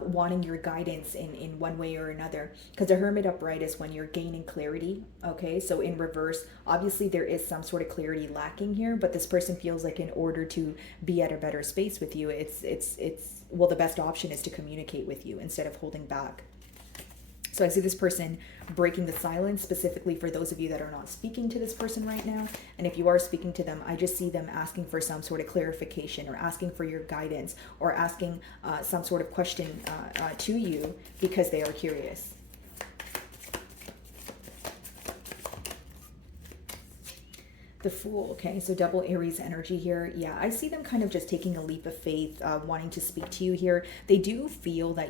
wanting your guidance in one way or another. Because the Hermit upright is when you're gaining clarity. Okay, so in reverse, obviously there is some sort of clarity lacking here, but this person feels like in order to be at a better space with you, well, the best option is to communicate with you instead of holding back. So I see this person breaking the silence, specifically for those of you that are not speaking to this person right now. And if you are speaking to them, I just see them asking for some sort of clarification, or asking for your guidance, or asking some sort of question to you because they are curious. The Fool. Okay, so double Aries energy here. Yeah, I see them kind of just taking a leap of faith, wanting to speak to you here. They do feel that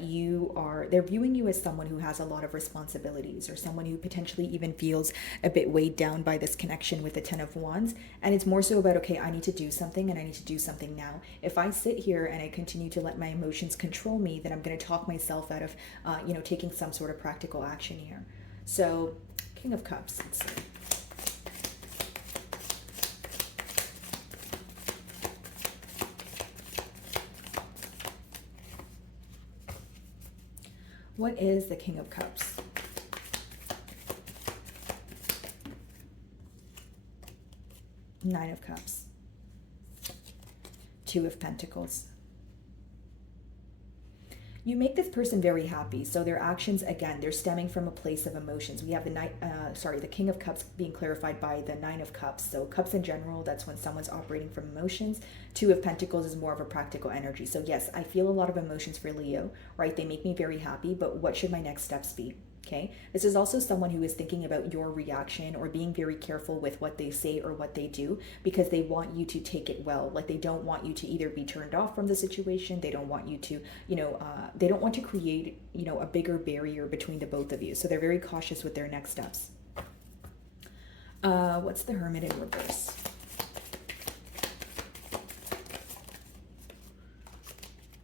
they're viewing you as someone who has a lot of responsibilities, or someone who potentially even feels a bit weighed down by this connection with the Ten of Wands. And it's more so about, okay, I need to do something, and I need to do something now. If I sit here and I continue to let my emotions control me, then I'm going to talk myself out of, taking some sort of practical action here. So, King of Cups. Let's see. What is the King of Cups? Nine of Cups. Two of Pentacles. You make this person very happy. So their actions, again, they're stemming from a place of emotions. We have the King of Cups being clarified by the Nine of Cups. So cups in general, that's when someone's operating from emotions. Two of Pentacles is more of a practical energy. So yes, I feel a lot of emotions for Leo, right? They make me very happy, but what should my next steps be? Okay, this is also someone who is thinking about your reaction, or being very careful with what they say or what they do, because they want you to take it well. Like, they don't want you to either be turned off from the situation. They don't want you to, they don't want to create, a bigger barrier between the both of you. So they're very cautious with their next steps. What's the Hermit in reverse?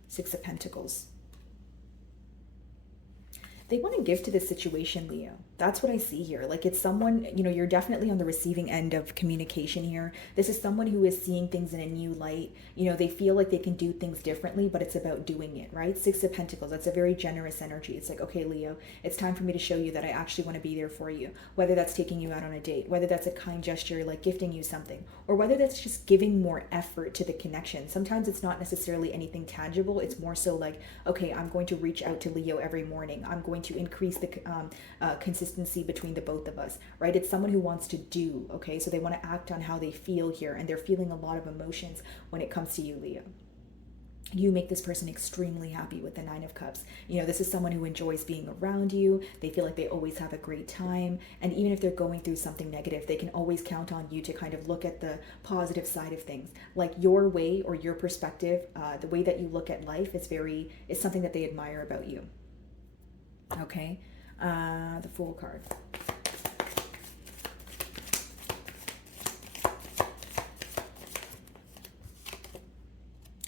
Six of Pentacles. They want to give to this situation, Leo. That's what I see here. Like it's someone, you're definitely on the receiving end of communication here. This is someone who is seeing things in a new light. They feel like they can do things differently, but it's about doing it, right? Six of Pentacles, that's a very generous energy. It's like, okay, Leo, it's time for me to show you that I actually want to be there for you. Whether that's taking you out on a date, whether that's a kind gesture like gifting you something, or whether that's just giving more effort to the connection. Sometimes it's not necessarily anything tangible. It's more so like, okay, I'm going to reach out to Leo every morning. I'm going to increase the consistency between the both of us, right? It's someone who wants to do, okay? So they want to act on how they feel here, and they're feeling a lot of emotions when it comes to you, Leo. You make this person extremely happy with the Nine of Cups. This is someone who enjoys being around you. They feel like they always have a great time. And even if they're going through something negative, they can always count on you to kind of look at the positive side of things. Like your way or your perspective, the way that you look at life is something that they admire about you. Okay? The Fool card.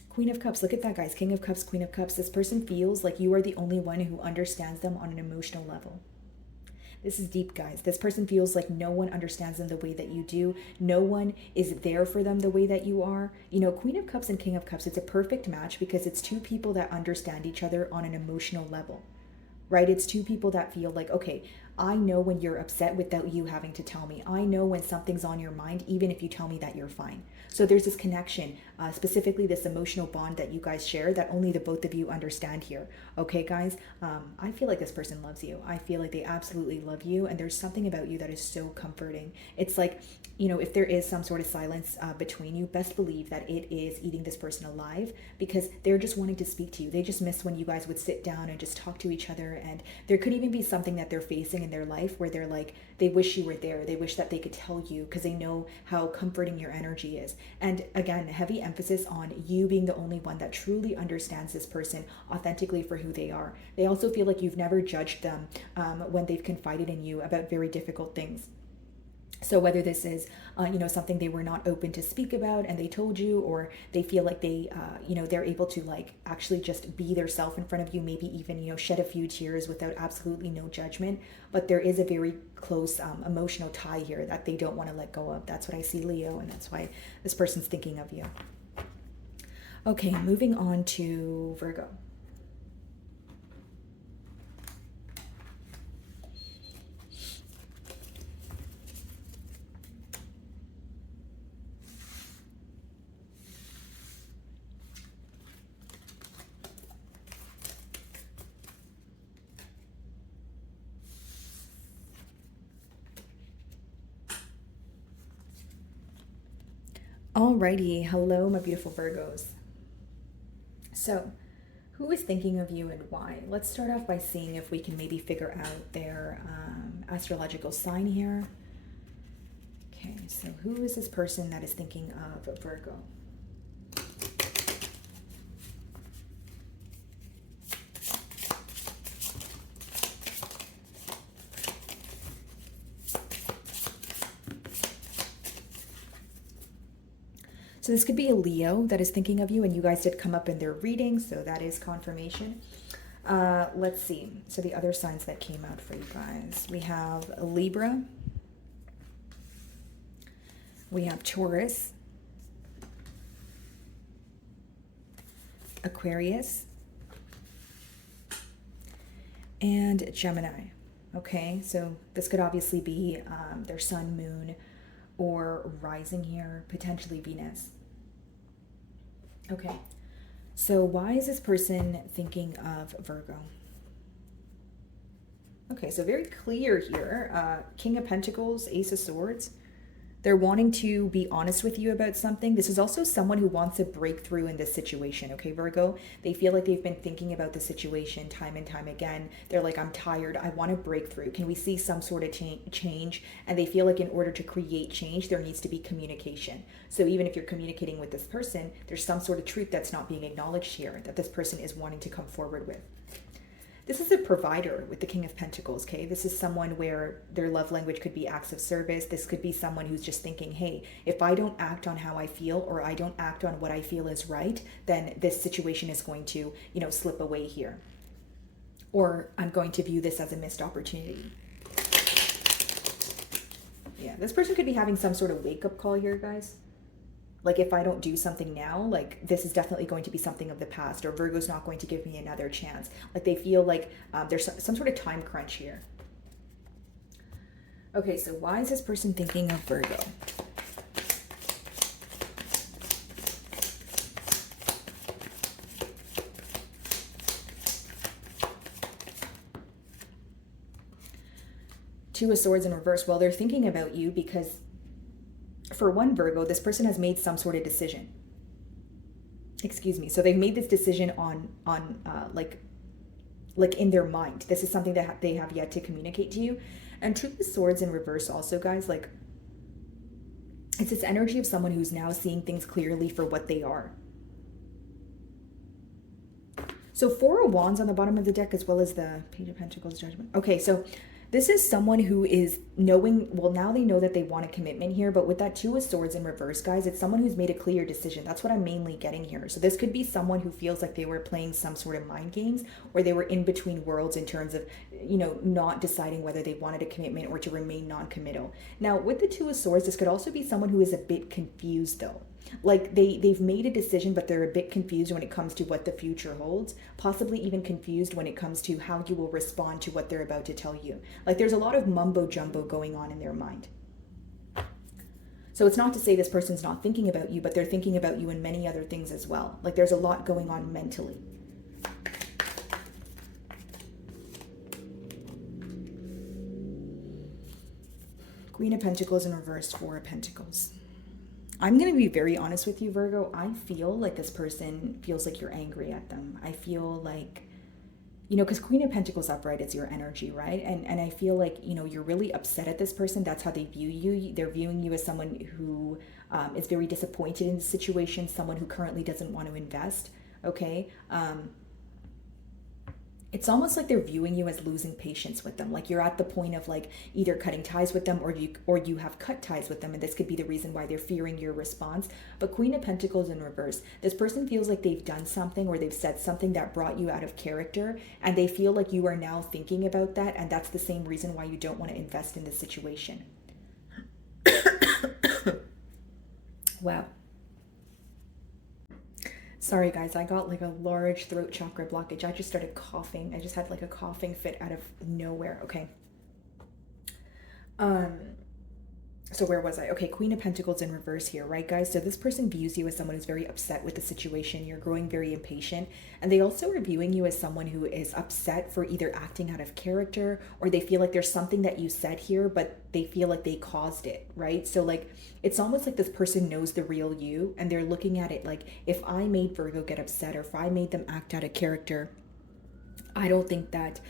Queen of Cups, look at that, guys. King of Cups, Queen of Cups. This person feels like you are the only one who understands them on an emotional level. This is deep, guys. This person feels like no one understands them the way that you do. No one is there for them the way that you are. Queen of Cups and King of Cups, it's a perfect match because it's two people that understand each other on an emotional level, right? It's two people that feel like, okay, I know when you're upset without you having to tell me. I know when something's on your mind, even if you tell me that you're fine. So there's this connection, specifically this emotional bond that you guys share that only the both of you understand here. Okay, guys, I feel like this person loves you. I feel like they absolutely love you. And there's something about you that is so comforting. It's like, if there is some sort of silence between you, best believe that it is eating this person alive because they're just wanting to speak to you. They just miss when you guys would sit down and just talk to each other. And there could even be something that they're facing in their life where they're like, they wish you were there. They wish that they could tell you because they know how comforting your energy is. And again, heavy emphasis on you being the only one that truly understands this person authentically for who they are. They also feel like you've never judged them when they've confided in you about very difficult things. So whether this is, something they were not open to speak about and they told you, or they feel like they, they're able to like actually just be their self in front of you, maybe even, shed a few tears without absolutely no judgment. But there is a very close emotional tie here that they don't want to let go of. That's what I see, Leo, and that's why this person's thinking of you. Okay, moving on to Virgo. Alrighty, hello my beautiful Virgos. So, who is thinking of you and why? Let's start off by seeing if we can maybe figure out their astrological sign here. Okay, so who is this person that is thinking of Virgo? So this could be a Leo that is thinking of you, and you guys did come up in their reading, so that is confirmation. Let's see. So the other signs that came out for you guys. We have a Libra. We have Taurus. Aquarius. And Gemini. Okay, so this could obviously be their sun, moon, or rising here, potentially Venus. Okay, so why is this person thinking of Virgo? Okay, so very clear here. King of Pentacles, Ace of Swords. They're wanting to be honest with you about something. This is also someone who wants a breakthrough in this situation, okay, Virgo? They feel like they've been thinking about the situation time and time again. They're like, I'm tired. I want a breakthrough. Can we see some sort of change? And they feel like in order to create change, there needs to be communication. So even if you're communicating with this person, there's some sort of truth that's not being acknowledged here that this person is wanting to come forward with. This is a provider with the King of Pentacles, okay? This is someone where their love language could be acts of service. This could be someone who's just thinking, hey, if I don't act on how I feel or I don't act on what I feel is right, then this situation is going to, slip away here. or I'm going to view this as a missed opportunity. Yeah, this person could be having some sort of wake-up call here, guys. Like, if I don't do something now, like, this is definitely going to be something of the past, or Virgo's not going to give me another chance. Like, they feel like there's some sort of time crunch here. Okay, so why is this person thinking of Virgo? Two of Swords in reverse. Well, they're thinking about you because, for one, Virgo, this person has made some sort of decision. Excuse me. So they've made this decision on like in their mind. This is something that they have yet to communicate to you. And Two of Swords in reverse also, guys, like, it's this energy of someone who's now seeing things clearly for what they are. So Four of Wands on the bottom of the deck, as well as the Page of Pentacles, Judgment. Okay, so this is someone who is knowing, well, now they know that they want a commitment here, but with that Two of Swords in reverse, guys, it's someone who's made a clear decision. That's what I'm mainly getting here. So this could be someone who feels like they were playing some sort of mind games, or they were in between worlds in terms of, you know, not deciding whether they wanted a commitment or to remain non-committal. Now, with the Two of Swords, this could also be someone who is a bit confused, though. Like, they've made a decision, but they're a bit confused when it comes to what the future holds, possibly even confused when it comes to how you will respond to what they're about to tell you. Like, there's a lot of mumbo jumbo going on in their mind. So it's not to say this person's not thinking about you, but they're thinking about you in many other things as well. Like, there's a lot going on mentally. Queen of Pentacles in reverse, Four of Pentacles. I'm going to be very honest with you, Virgo. I feel like this person feels like you're angry at them. I feel like, you know, because Queen of Pentacles upright is your energy, right? And I feel like, you know, you're really upset at this person. That's how they view you. They're viewing you as someone who is very disappointed in the situation, someone who currently doesn't want to invest, okay? It's almost like they're viewing you as losing patience with them. Like, you're at the point of, like, either cutting ties with them, or you have cut ties with them, and this could be the reason why they're fearing your response. But Queen of Pentacles in reverse, this person feels like they've done something or they've said something that brought you out of character, and they feel like you are now thinking about that, and that's the same reason why you don't want to invest in this situation. Wow. Sorry, guys, I got like a large throat chakra blockage. I just started coughing. I just had like a coughing fit out of nowhere. Okay. So where was I? Okay, Queen of Pentacles in reverse here, right, guys? So this person views you as someone who's very upset with the situation. You're growing very impatient. And they also are viewing you as someone who is upset for either acting out of character, or they feel like there's something that you said here, but they feel like they caused it, right? So, like, it's almost like this person knows the real you, and they're looking at it like, if I made Virgo get upset, or if I made them act out of character, I don't think that,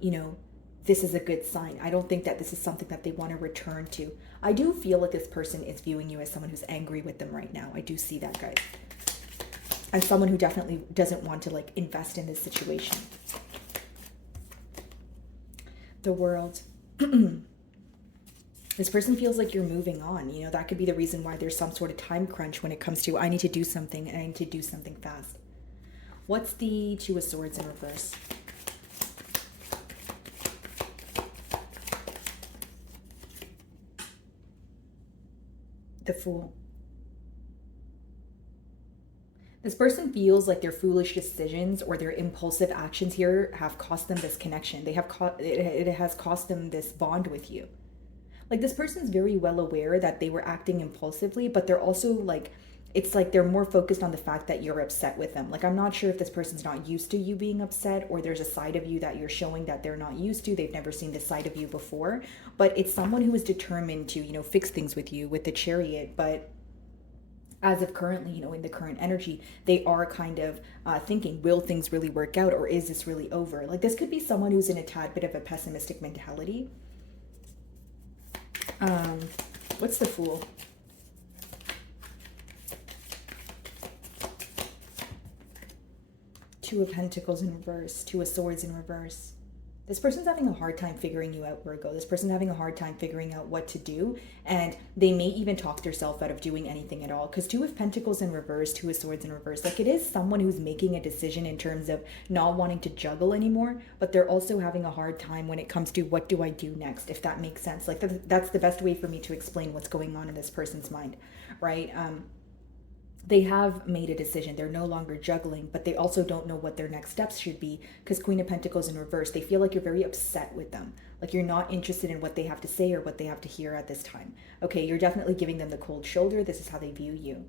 you know, this is a good sign. I don't think that this is something that they want to return to. I do feel like this person is viewing you as someone who's angry with them right now. I do see that, guys. And someone who definitely doesn't want to, like, invest in this situation. The World. This person feels like you're moving on. You know, that could be the reason why there's some sort of time crunch when it comes to, I need to do something, and I need to do something fast. What's the Two of Swords in reverse? The Fool. This person feels like their foolish decisions or their impulsive actions here have cost them this connection. It has cost them this bond with you. Like, this person's very well aware that they were acting impulsively, but they're also like, it's like they're more focused on the fact that you're upset with them. Like, I'm not sure if this person's not used to you being upset, or there's a side of you that you're showing that they're not used to. They've never seen this side of you before. But it's someone who is determined to, you know, fix things with you with the Chariot. But as of currently, you know, in the current energy, they are kind of thinking, will things really work out, or is this really over? Like, this could be someone who's in a tad bit of a pessimistic mentality. What's the Fool? Two of Pentacles in reverse, Two of Swords in reverse. This person's having a hard time figuring you out, Virgo. This person's having a hard time figuring out what to do, and they may even talk themselves out of doing anything at all. Because Two of Pentacles in reverse, Two of Swords in reverse, like it is someone who's making a decision in terms of not wanting to juggle anymore, but they're also having a hard time when it comes to what do I do next, if that makes sense. Like that's the best way for me to explain what's going on in this person's mind, right? They have made a decision. They're no longer juggling, but they also don't know what their next steps should be because Queen of Pentacles in reverse, they feel like you're very upset with them. Like you're not interested in what they have to say or what they have to hear at this time. Okay, you're definitely giving them the cold shoulder. This is how they view you.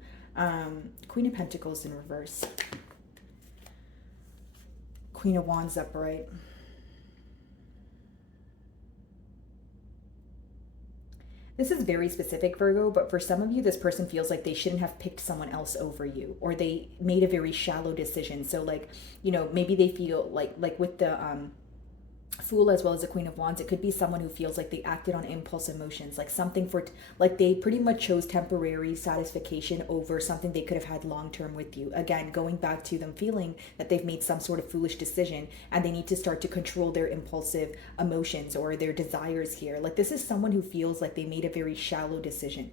Queen of Pentacles in reverse. Queen of Wands upright. This is very specific, Virgo, but for some of you, this person feels like they shouldn't have picked someone else over you, or they made a very shallow decision. So like, you know, maybe they feel like with the Fool as well as the Queen of Wands, it could be someone who feels like they acted on impulse emotions, like something for, like they pretty much chose temporary satisfaction over something they could have had long term with you. Again, going back to them feeling that they've made some sort of foolish decision and they need to start to control their impulsive emotions or their desires here. Like this is someone who feels like they made a very shallow decision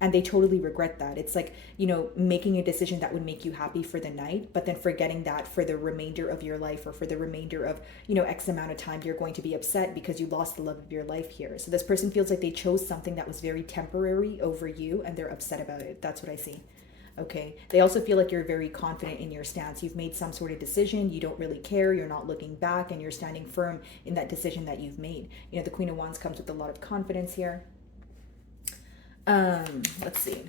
and they totally regret that. It's like, you know, making a decision that would make you happy for the night, but then forgetting that for the remainder of your life or for the remainder of, you know, X amount of time, you're going to be upset because you lost the love of your life here. So this person feels like they chose something that was very temporary over you and they're upset about it. That's what I see. Okay. They also feel like you're very confident in your stance. You've made some sort of decision. You don't really care. You're not looking back and you're standing firm in that decision that you've made. You know, the Queen of Wands comes with a lot of confidence here. Let's see.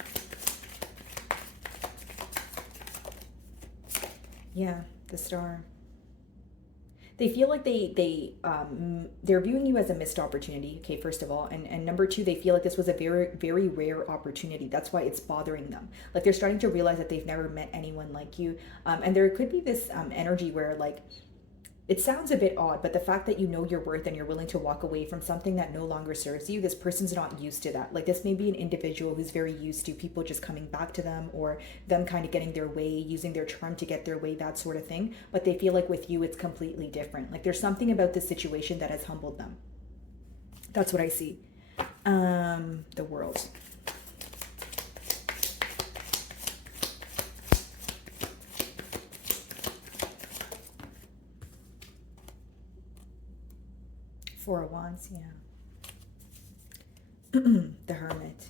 Yeah, the Star. They feel like they're viewing you as a missed opportunity. Okay, first of all, and number two, they feel like this was a very rare opportunity. That's why it's bothering them. Like they're starting to realize that they've never met anyone like you. And there could be this energy where like, it sounds a bit odd, but the fact that you know your worth and you're willing to walk away from something that no longer serves you, this person's not used to that. Like this may be an individual who's very used to people just coming back to them or them kind of getting their way, using their charm to get their way, that sort of thing. But they feel like with you, it's completely different. Like there's something about this situation that has humbled them. That's what I see. The World. Four of Wands, yeah. The Hermit.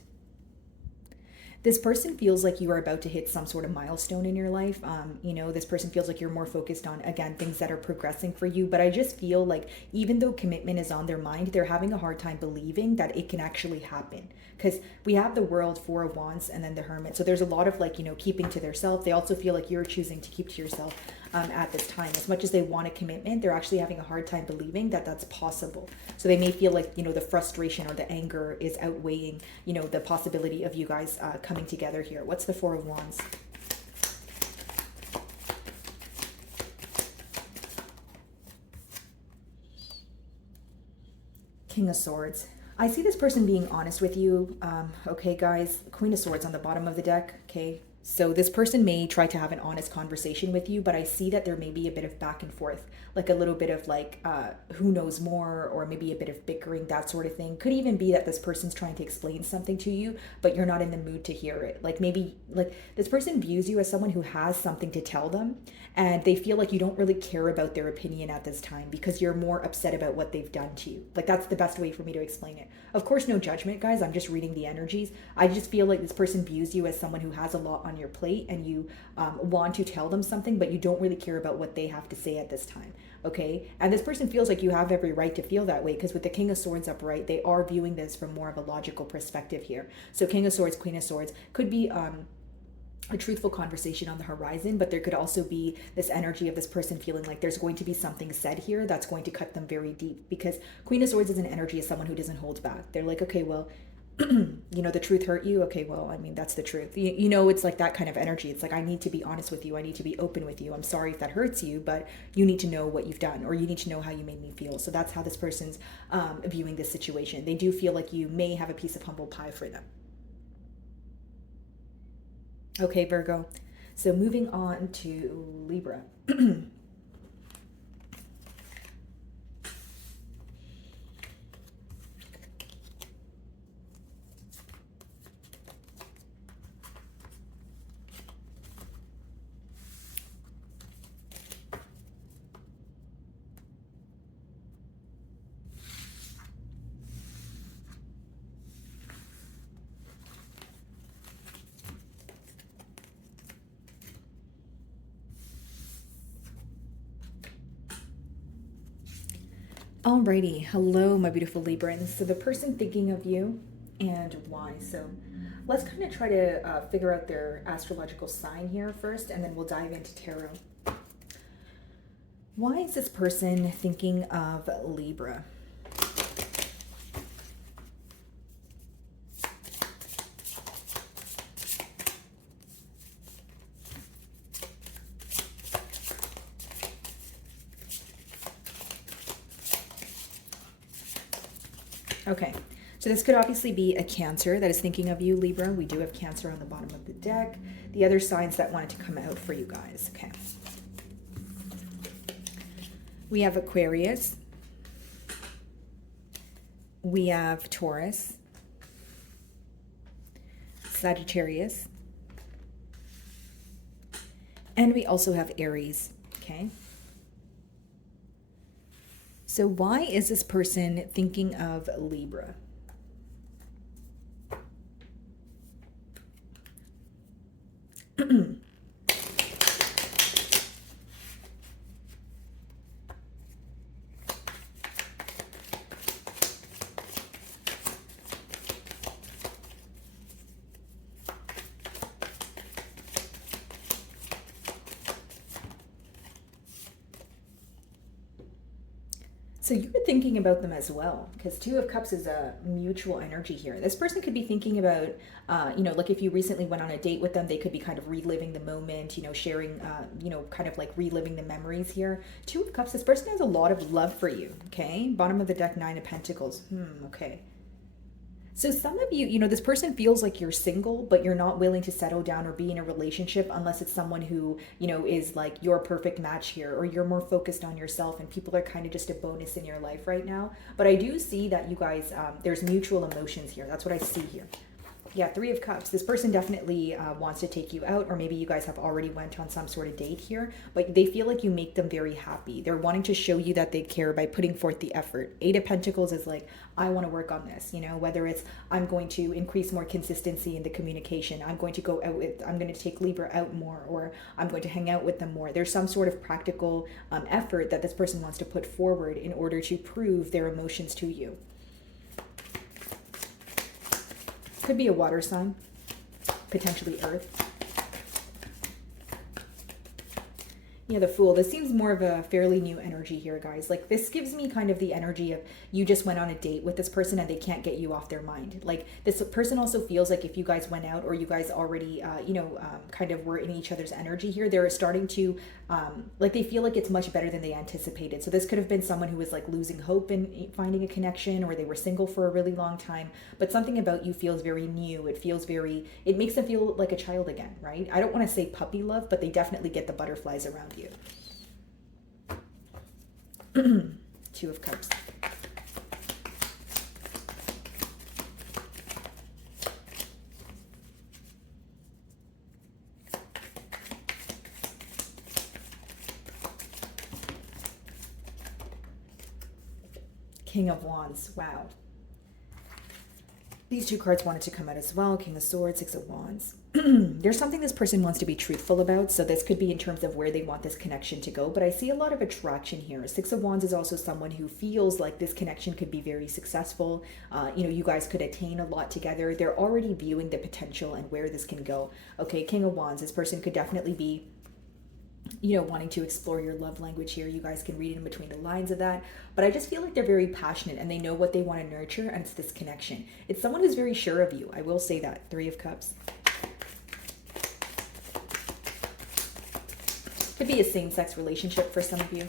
This person feels like you are about to hit some sort of milestone in your life. You know, this person feels like you're more focused on, again, things that are progressing for you. But I just feel like even though commitment is on their mind, they're having a hard time believing that it can actually happen. Because we have the World, Four of Wands, and then the Hermit. So there's a lot of like, you know, keeping to themselves. They also feel like you're choosing to keep to yourself at this time. As much as they want a commitment, they're actually having a hard time believing that that's possible. So they may feel like, you know, the frustration or the anger is outweighing, you know, the possibility of you guys coming together here. What's the Four of Wands? King of Swords. I see this person being honest with you. Okay, guys, Queen of Swords on the bottom of the deck. Okay, so this person may try to have an honest conversation with you, but I see that there may be a bit of back and forth, like a little bit of like, who knows more, or maybe a bit of bickering, that sort of thing. Could even be that this person's trying to explain something to you, but you're not in the mood to hear it. Like maybe like this person views you as someone who has something to tell them, and they feel like you don't really care about their opinion at this time because you're more upset about what they've done to you. Like that's the best way for me to explain it. Of course, no judgment, guys. I'm just reading the energies. I just feel like this person views you as someone who has a lot on your plate and you want to tell them something, but you don't really care about what they have to say at this time. Okay, and this person feels like you have every right to feel that way because with the King of Swords upright, they are viewing this from more of a logical perspective here. So King of Swords, Queen of Swords could be a truthful conversation on the horizon, but there could also be this energy of this person feeling like there's going to be something said here that's going to cut them very deep, because Queen of Swords is an energy of someone who doesn't hold back. They're like, okay, well, you know, the truth hurt you. Okay, well, I mean, that's the truth. You know, it's like that kind of energy. It's like, I need to be honest with you. I need to be open with you. I'm sorry if that hurts you, but you need to know what you've done, or you need to know how you made me feel. So that's how this person's viewing this situation. They do feel like you may have a piece of humble pie for them. Okay, Virgo. So moving on to Libra. Alrighty, hello, my beautiful Librans. So the person thinking of you and why. So let's kind of try to figure out their astrological sign here first, and then we'll dive into tarot. Why is this person thinking of Libra? Okay, so this could obviously be a Cancer that is thinking of you, Libra. We do have Cancer on the bottom of the deck. The other signs that wanted to come out for you guys. Okay. We have Aquarius. We have Taurus. Sagittarius. And we also have Aries. Okay. So why is this person thinking of Libra? So you were thinking about them as well, because Two of Cups is a mutual energy here. This person could be thinking about, like if you recently went on a date with them, they could be kind of reliving the moment, sharing, kind of like reliving the memories here. Two of Cups, this person has a lot of love for you, okay? Bottom of the deck, Nine of Pentacles. Okay. So some of you, this person feels like you're single, but you're not willing to settle down or be in a relationship unless it's someone who, is like your perfect match here, or you're more focused on yourself and people are kind of just a bonus in your life right now. But I do see that you guys, there's mutual emotions here. That's what I see here. Yeah, Three of Cups. This person definitely wants to take you out, or maybe you guys have already went on some sort of date here, but they feel like you make them very happy. They're wanting to show you that they care by putting forth the effort. Eight of Pentacles is like, I want to work on this, whether it's I'm going to increase more consistency in the communication, I'm going to go out with, I'm going to take Libra out more, or I'm going to hang out with them more. There's some sort of practical effort that this person wants to put forward in order to prove their emotions to you. Could be a water sign, potentially Earth. Yeah, the Fool. This seems more of a fairly new energy here, guys. Like, this gives me kind of the energy of you just went on a date with this person and they can't get you off their mind. Like, this person also feels like if you guys went out, or you guys already, kind of were in each other's energy here, they're starting to, they feel like it's much better than they anticipated. So this could have been someone who was like losing hope in finding a connection, or they were single for a really long time. But something about you feels very new. It makes them feel like a child again, right? I don't want to say puppy love, but they definitely get the butterflies around you. Two of Cups. King of Wands. Wow. These two cards wanted to come out as well. King of Swords, Six of Wands. There's something this person wants to be truthful about. So this could be in terms of where they want this connection to go. But I see a lot of attraction here. Six of Wands is also someone who feels like this connection could be very successful. You guys could attain a lot together. They're already viewing the potential and where this can go. Okay, King of Wands. This person could definitely be wanting to explore your love language here. You guys can read in between the lines of that. But I just feel like they're very passionate and they know what they want to nurture, and it's this connection. It's someone who's very sure of you. I will say that. Three of Cups. Could be a same-sex relationship for some of you.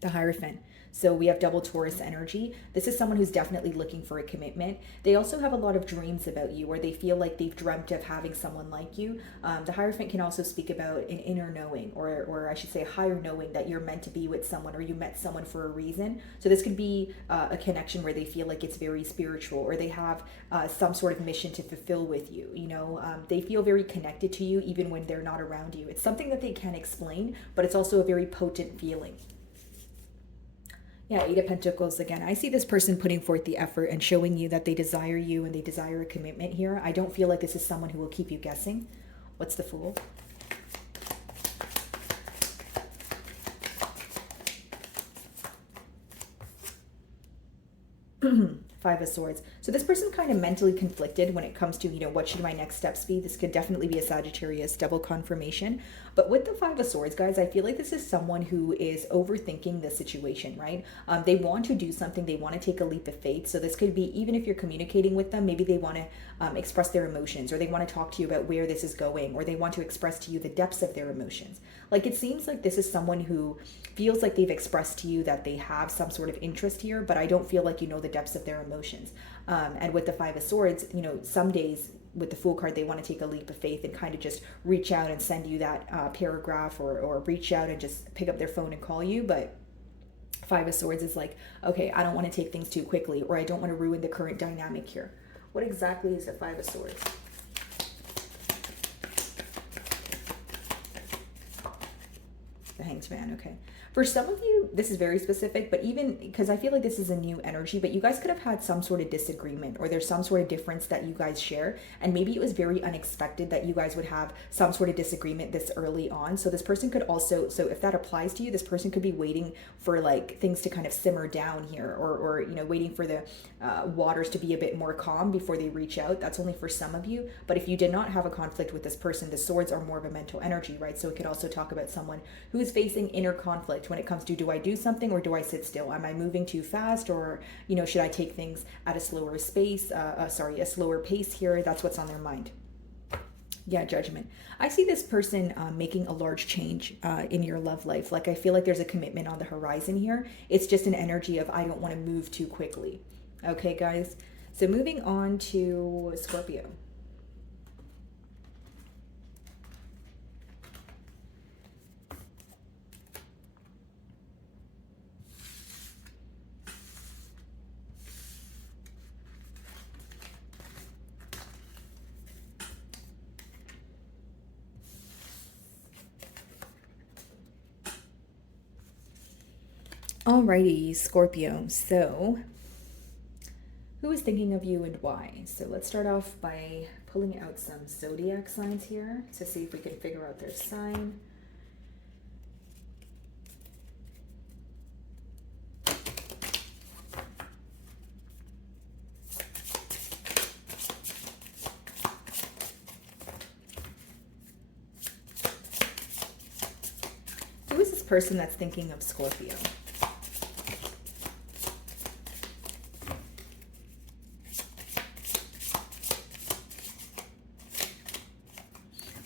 The Hierophant. So we have double Taurus energy. This is someone who's definitely looking for a commitment. They also have a lot of dreams about you, or they feel like they've dreamt of having someone like you. The Hierophant can also speak about an inner knowing, or I should say a higher knowing that you're meant to be with someone, or you met someone for a reason. So this could be a connection where they feel like it's very spiritual, or they have some sort of mission to fulfill with you. They feel very connected to you even when they're not around you. It's something that they can't explain, but it's also a very potent feeling. Yeah, Eight of Pentacles again. I see this person putting forth the effort and showing you that they desire you and they desire a commitment here. I don't feel like this is someone who will keep you guessing. What's the Fool? Five of Swords. So this person kind of mentally conflicted when it comes to, what should my next steps be? This could definitely be a Sagittarius double confirmation. But with the Five of Swords, guys, I feel like this is someone who is overthinking the situation, right? They want to do something. They want to take a leap of faith. So this could be, even if you're communicating with them, maybe they want to express their emotions, or they want to talk to you about where this is going, or they want to express to you the depths of their emotions. Like, it seems like this is someone who feels like they've expressed to you that they have some sort of interest here, but I don't feel like you know the depths of their emotions. And with the Five of Swords, some days with the Fool card, they want to take a leap of faith and kind of just reach out and send you that paragraph, or reach out and just pick up their phone and call you. But Five of Swords is like, okay, I don't want to take things too quickly, or I don't want to ruin the current dynamic here. What exactly is the Five of Swords? The Hanged Man, okay. For some of you, this is very specific, but even because I feel like this is a new energy, but you guys could have had some sort of disagreement, or there's some sort of difference that you guys share. And maybe it was very unexpected that you guys would have some sort of disagreement this early on. So this person could also, so if that applies to you, this person could be waiting for like things to kind of simmer down here, or waiting for the waters to be a bit more calm before they reach out. That's only for some of you. But if you did not have a conflict with this person, the swords are more of a mental energy, right? So it could also talk about someone who's facing inner conflict when it comes to, do I do something or do I sit still? Am I moving too fast, or should I take things at a slower a slower pace here? That's what's on their mind. Yeah, Judgment. I see this person making a large change in your love life. Like, I feel like there's a commitment on the horizon here. It's just an energy of, I don't want to move too quickly. Okay, guys. So moving on to Scorpio. Alrighty, Scorpio. So, who is thinking of you and why? So let's start off by pulling out some zodiac signs here to see if we can figure out their sign. Who is this person that's thinking of Scorpio?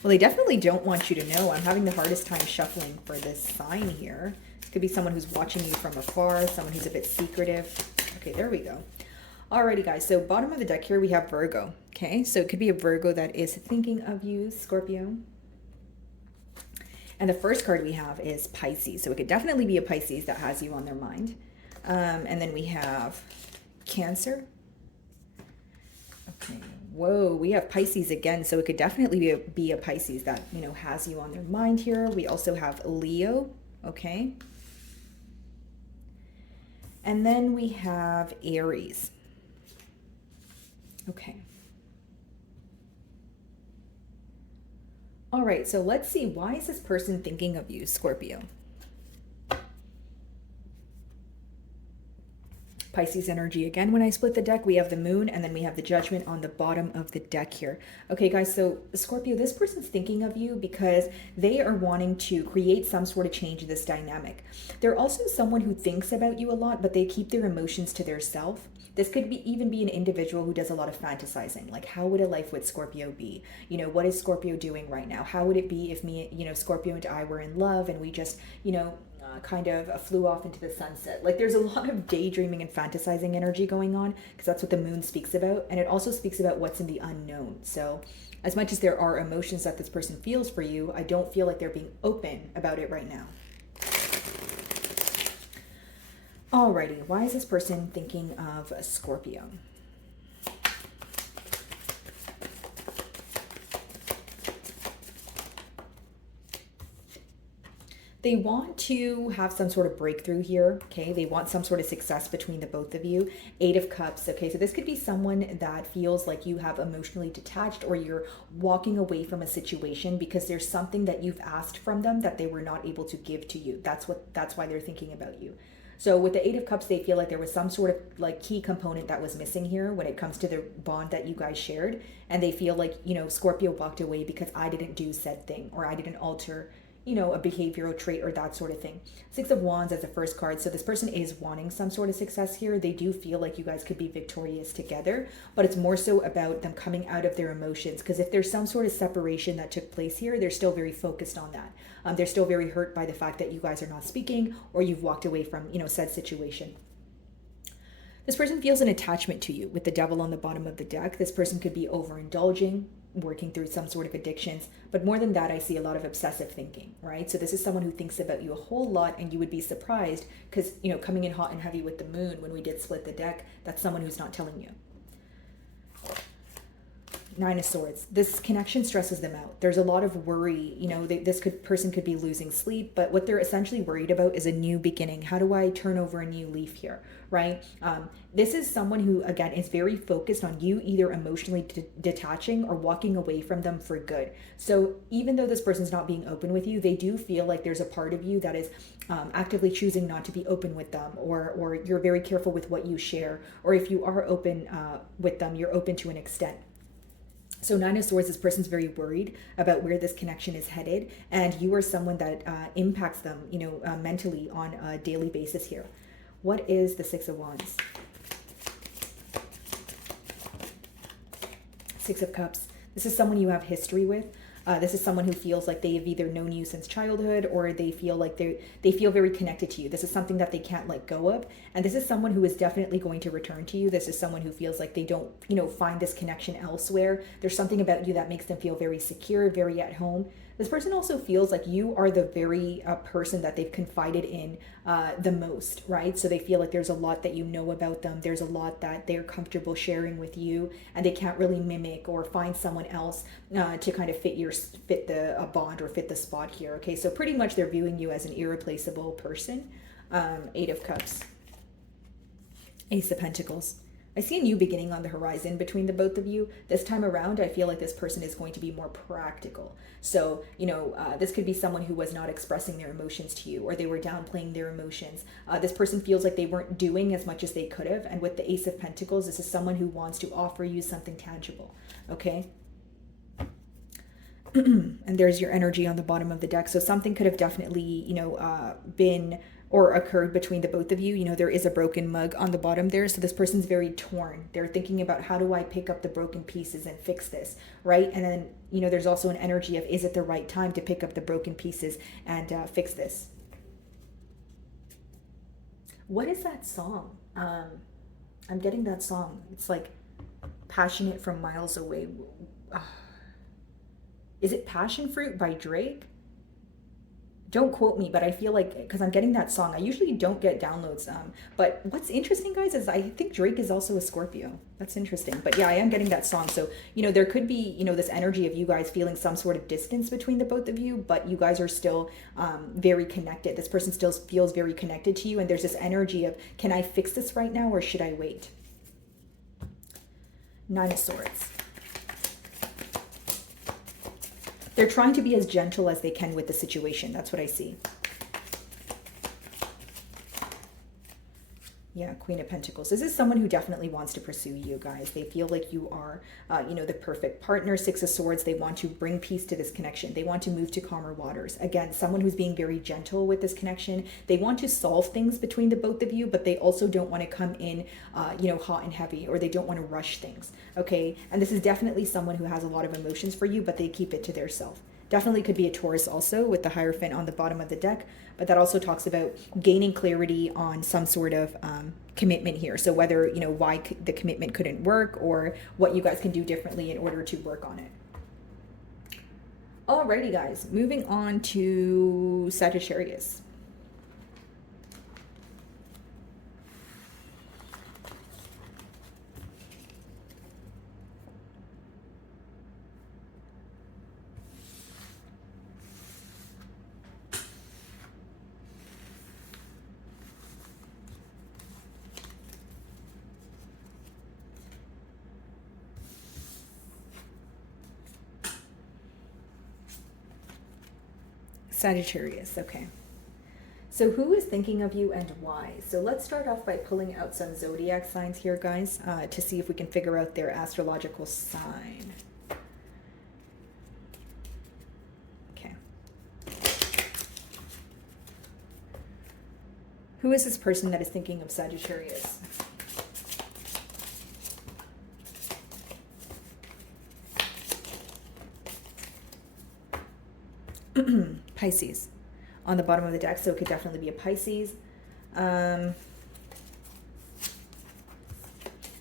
Well, they definitely don't want you to know. I'm having the hardest time shuffling for this sign here. This could be someone who's watching you from afar, someone who's a bit secretive. Okay, there we go. Alrighty, guys. So bottom of the deck here, we have Virgo. Okay, so it could be a Virgo that is thinking of you, Scorpio. And the first card we have is Pisces. So it could definitely be a Pisces that has you on their mind. And then we have Cancer. Okay. Whoa, we have Pisces again, so it could definitely be a Pisces that, has you on their mind here. We also have Leo, okay? And then we have Aries. Okay. All right, so let's see, why is this person thinking of you, Scorpio? Pisces energy again. When I split the deck, we have the Moon, and then we have the Judgment on the bottom of the deck here. Okay, guys, so Scorpio, this person's thinking of you because they are wanting to create some sort of change in this dynamic. They're also someone who thinks about you a lot, but they keep their emotions to their self. This could even be an individual who does a lot of fantasizing. Like, how would a life with Scorpio be? What is Scorpio doing right now? How would it be if me, Scorpio and I were in love and we just, kind of flew off into the sunset? Like, there's a lot of daydreaming and fantasizing energy going on, because that's what the Moon speaks about. And it also speaks about what's in the unknown. So as much as there are emotions that this person feels for you, I don't feel like they're being open about it right now. Alrighty, why is this person thinking of a Scorpio? They want to have some sort of breakthrough here, okay? They want some sort of success between the both of you. Eight of Cups, okay? So this could be someone that feels like you have emotionally detached, or you're walking away from a situation because there's something that you've asked from them that they were not able to give to you. That's why they're thinking about you. So with the Eight of Cups, they feel like there was some sort of like key component that was missing here when it comes to the bond that you guys shared. And they feel like, you know, Scorpio walked away because I didn't do said thing, or I didn't alter, you know, a behavioral trait or that sort of thing. Six of Wands as the first card. So this person is wanting some sort of success here. They do feel like you guys could be victorious together, but it's more so about them coming out of their emotions. Because if there's some sort of separation that took place here, they're still very focused on that. They're still very hurt by the fact that you guys are not speaking, or you've walked away from, you know, said situation. This person feels an attachment to you with the Devil on the bottom of the deck. This person could be overindulging, working through some sort of addictions, but more than that, I see a lot of obsessive thinking, right? So this is someone who thinks about you a whole lot, and you would be surprised because, you know, coming in hot and heavy with the moon when we did split the deck, that's someone who's not telling you. Nine of Swords. This connection stresses them out. There's a lot of worry. You know, person could be losing sleep, but what they're essentially worried about is a new beginning. How do I turn over a new leaf here, right? This is someone who, again, is very focused on you either emotionally detaching or walking away from them for good. So even though this person's not being open with you, they do feel like there's a part of you that is actively choosing not to be open with them, or you're very careful with what you share, or if you are open with them, you're open to an extent. So Nine of Swords, this person's very worried about where this connection is headed, and you are someone that impacts them, you know, mentally on a daily basis here. What is the Six of Wands? Six of Cups. This is someone you have history with. This is someone who feels like they have either known you since childhood, or they feel like they feel very connected to you. This is something that they can't let go of. And this is someone who is definitely going to return to you. This is someone who feels like they don't, you know, find this connection elsewhere. There's something about you that makes them feel very secure, very at home. This person also feels like you are the very person that they've confided in the most, right? So they feel like there's a lot that you know about them. There's a lot that they're comfortable sharing with you, and they can't really mimic or find someone else to kind of fit the bond or fit the spot here. Okay, so pretty much they're viewing you as an irreplaceable person. Eight of Cups. Ace of Pentacles. I see a new beginning on the horizon between the both of you. This time around, I feel like this person is going to be more practical. So, you know, this could be someone who was not expressing their emotions to you, or they were downplaying their emotions. This person feels like they weren't doing as much as they could have. And with the Ace of Pentacles, this is someone who wants to offer you something tangible. Okay? And there's your energy on the bottom of the deck. So something could have definitely, you know, been or occurred between the both of you. You know, there is a broken mug on the bottom there. So this person's very torn. They're thinking about, how do I pick up the broken pieces and fix this, right? And then, you know, there's also an energy of, is it the right time to pick up the broken pieces and fix this? What is that song? I'm getting that song. It's like Passionate from Miles Away. Is it Passion Fruit by Drake? Don't quote me, but I feel like, because I'm getting that song, I usually don't get downloads. But what's interesting, guys, is I think Drake is also a Scorpio. That's interesting. But yeah, I am getting that song. So, you know, there could be, you know, this energy of you guys feeling some sort of distance between the both of you, but you guys are still very connected. This person still feels very connected to you. And there's this energy of, can I fix this right now, or should I wait? Nine of Swords. They're trying to be as gentle as they can with the situation. That's what I see. Yeah, Queen of Pentacles. This is someone who definitely wants to pursue you guys. They feel like you are, you know, the perfect partner. Six of Swords. They want to bring peace to this connection. They want to move to calmer waters. Again, someone who's being very gentle with this connection. They want to solve things between the both of you, but they also don't want to come in, you know, hot and heavy, or they don't want to rush things. Okay, and this is definitely someone who has a lot of emotions for you, but they keep it to their self. Definitely could be a Taurus also, with the Hierophant on the bottom of the deck, but that also talks about gaining clarity on some sort of commitment here. So whether, you know, why the commitment couldn't work, or what you guys can do differently in order to work on it. Alrighty, guys, moving on to Sagittarius. Sagittarius, okay. So who is thinking of you and why? So let's start off by pulling out some zodiac signs here, guys, to see if we can figure out their astrological sign. Okay. Who is this person that is thinking of Sagittarius? Pisces on the bottom of the deck, so it could definitely be a Pisces. I'm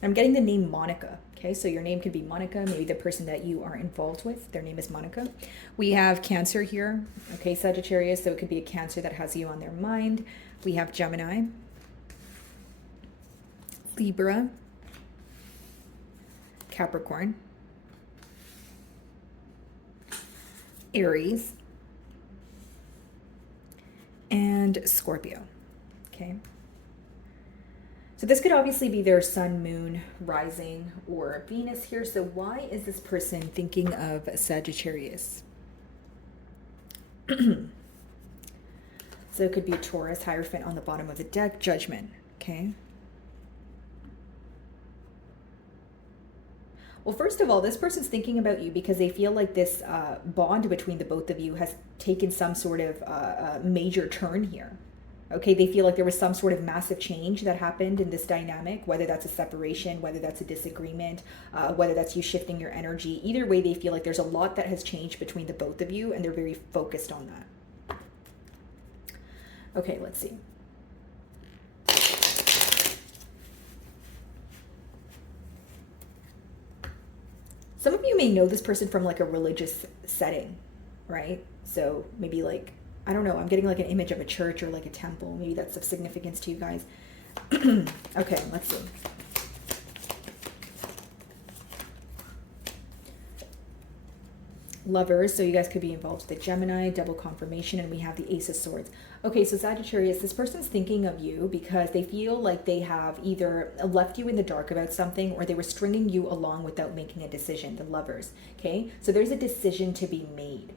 getting the name Monica. Okay, so your name could be Monica. Maybe the person that you are involved with, their name is Monica. We have Cancer here. Okay, Sagittarius, so it could be a Cancer that has you on their mind. We have Gemini, Libra, Capricorn, Aries, and Scorpio. Okay. So this could obviously be their sun, moon, rising, or Venus here. So why is this person thinking of Sagittarius? So it could be Taurus, Hierophant on the bottom of the deck, Judgment. Okay. Well, first of all, this person's thinking about you because they feel like this bond between the both of you has taken some sort of major turn here. Okay, they feel like there was some sort of massive change that happened in this dynamic, whether that's a separation, whether that's a disagreement, whether that's you shifting your energy. Either way, they feel like there's a lot that has changed between the both of you, and they're very focused on that. Okay, let's see. Some of you may know this person from like a religious setting, right? So maybe like, I don't know, I'm getting like an image of a church or like a temple. Maybe that's of significance to you guys. Okay, let's see. Lovers, so you guys could be involved with the Gemini, double confirmation, and we have the Ace of Swords. Okay, so Sagittarius, this person's thinking of you because they feel like they have either left you in the dark about something or they were stringing you along without making a decision, the Lovers. Okay, so there's a decision to be made.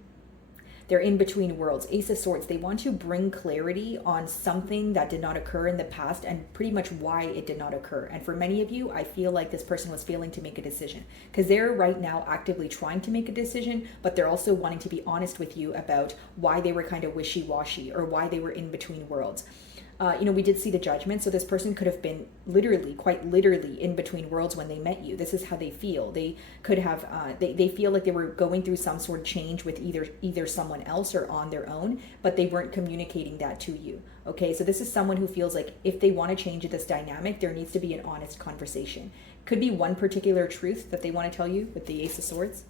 They're in between worlds. Ace of Swords, they want to bring clarity on something that did not occur in the past and pretty much why it did not occur. And for many of you, I feel like this person was failing to make a decision because they're right now actively trying to make a decision, but they're also wanting to be honest with you about why they were kind of wishy-washy or why they were in between worlds. We did see the Judgment, so this person could have been quite literally in between worlds when they met you. This is how they feel. They could have, they feel like they were going through some sort of change with either someone else or on their own, but they weren't communicating that to you. Okay, so this is someone who feels like if they want to change this dynamic, there needs to be an honest conversation. Could be one particular truth that they want to tell you with the Ace of Swords.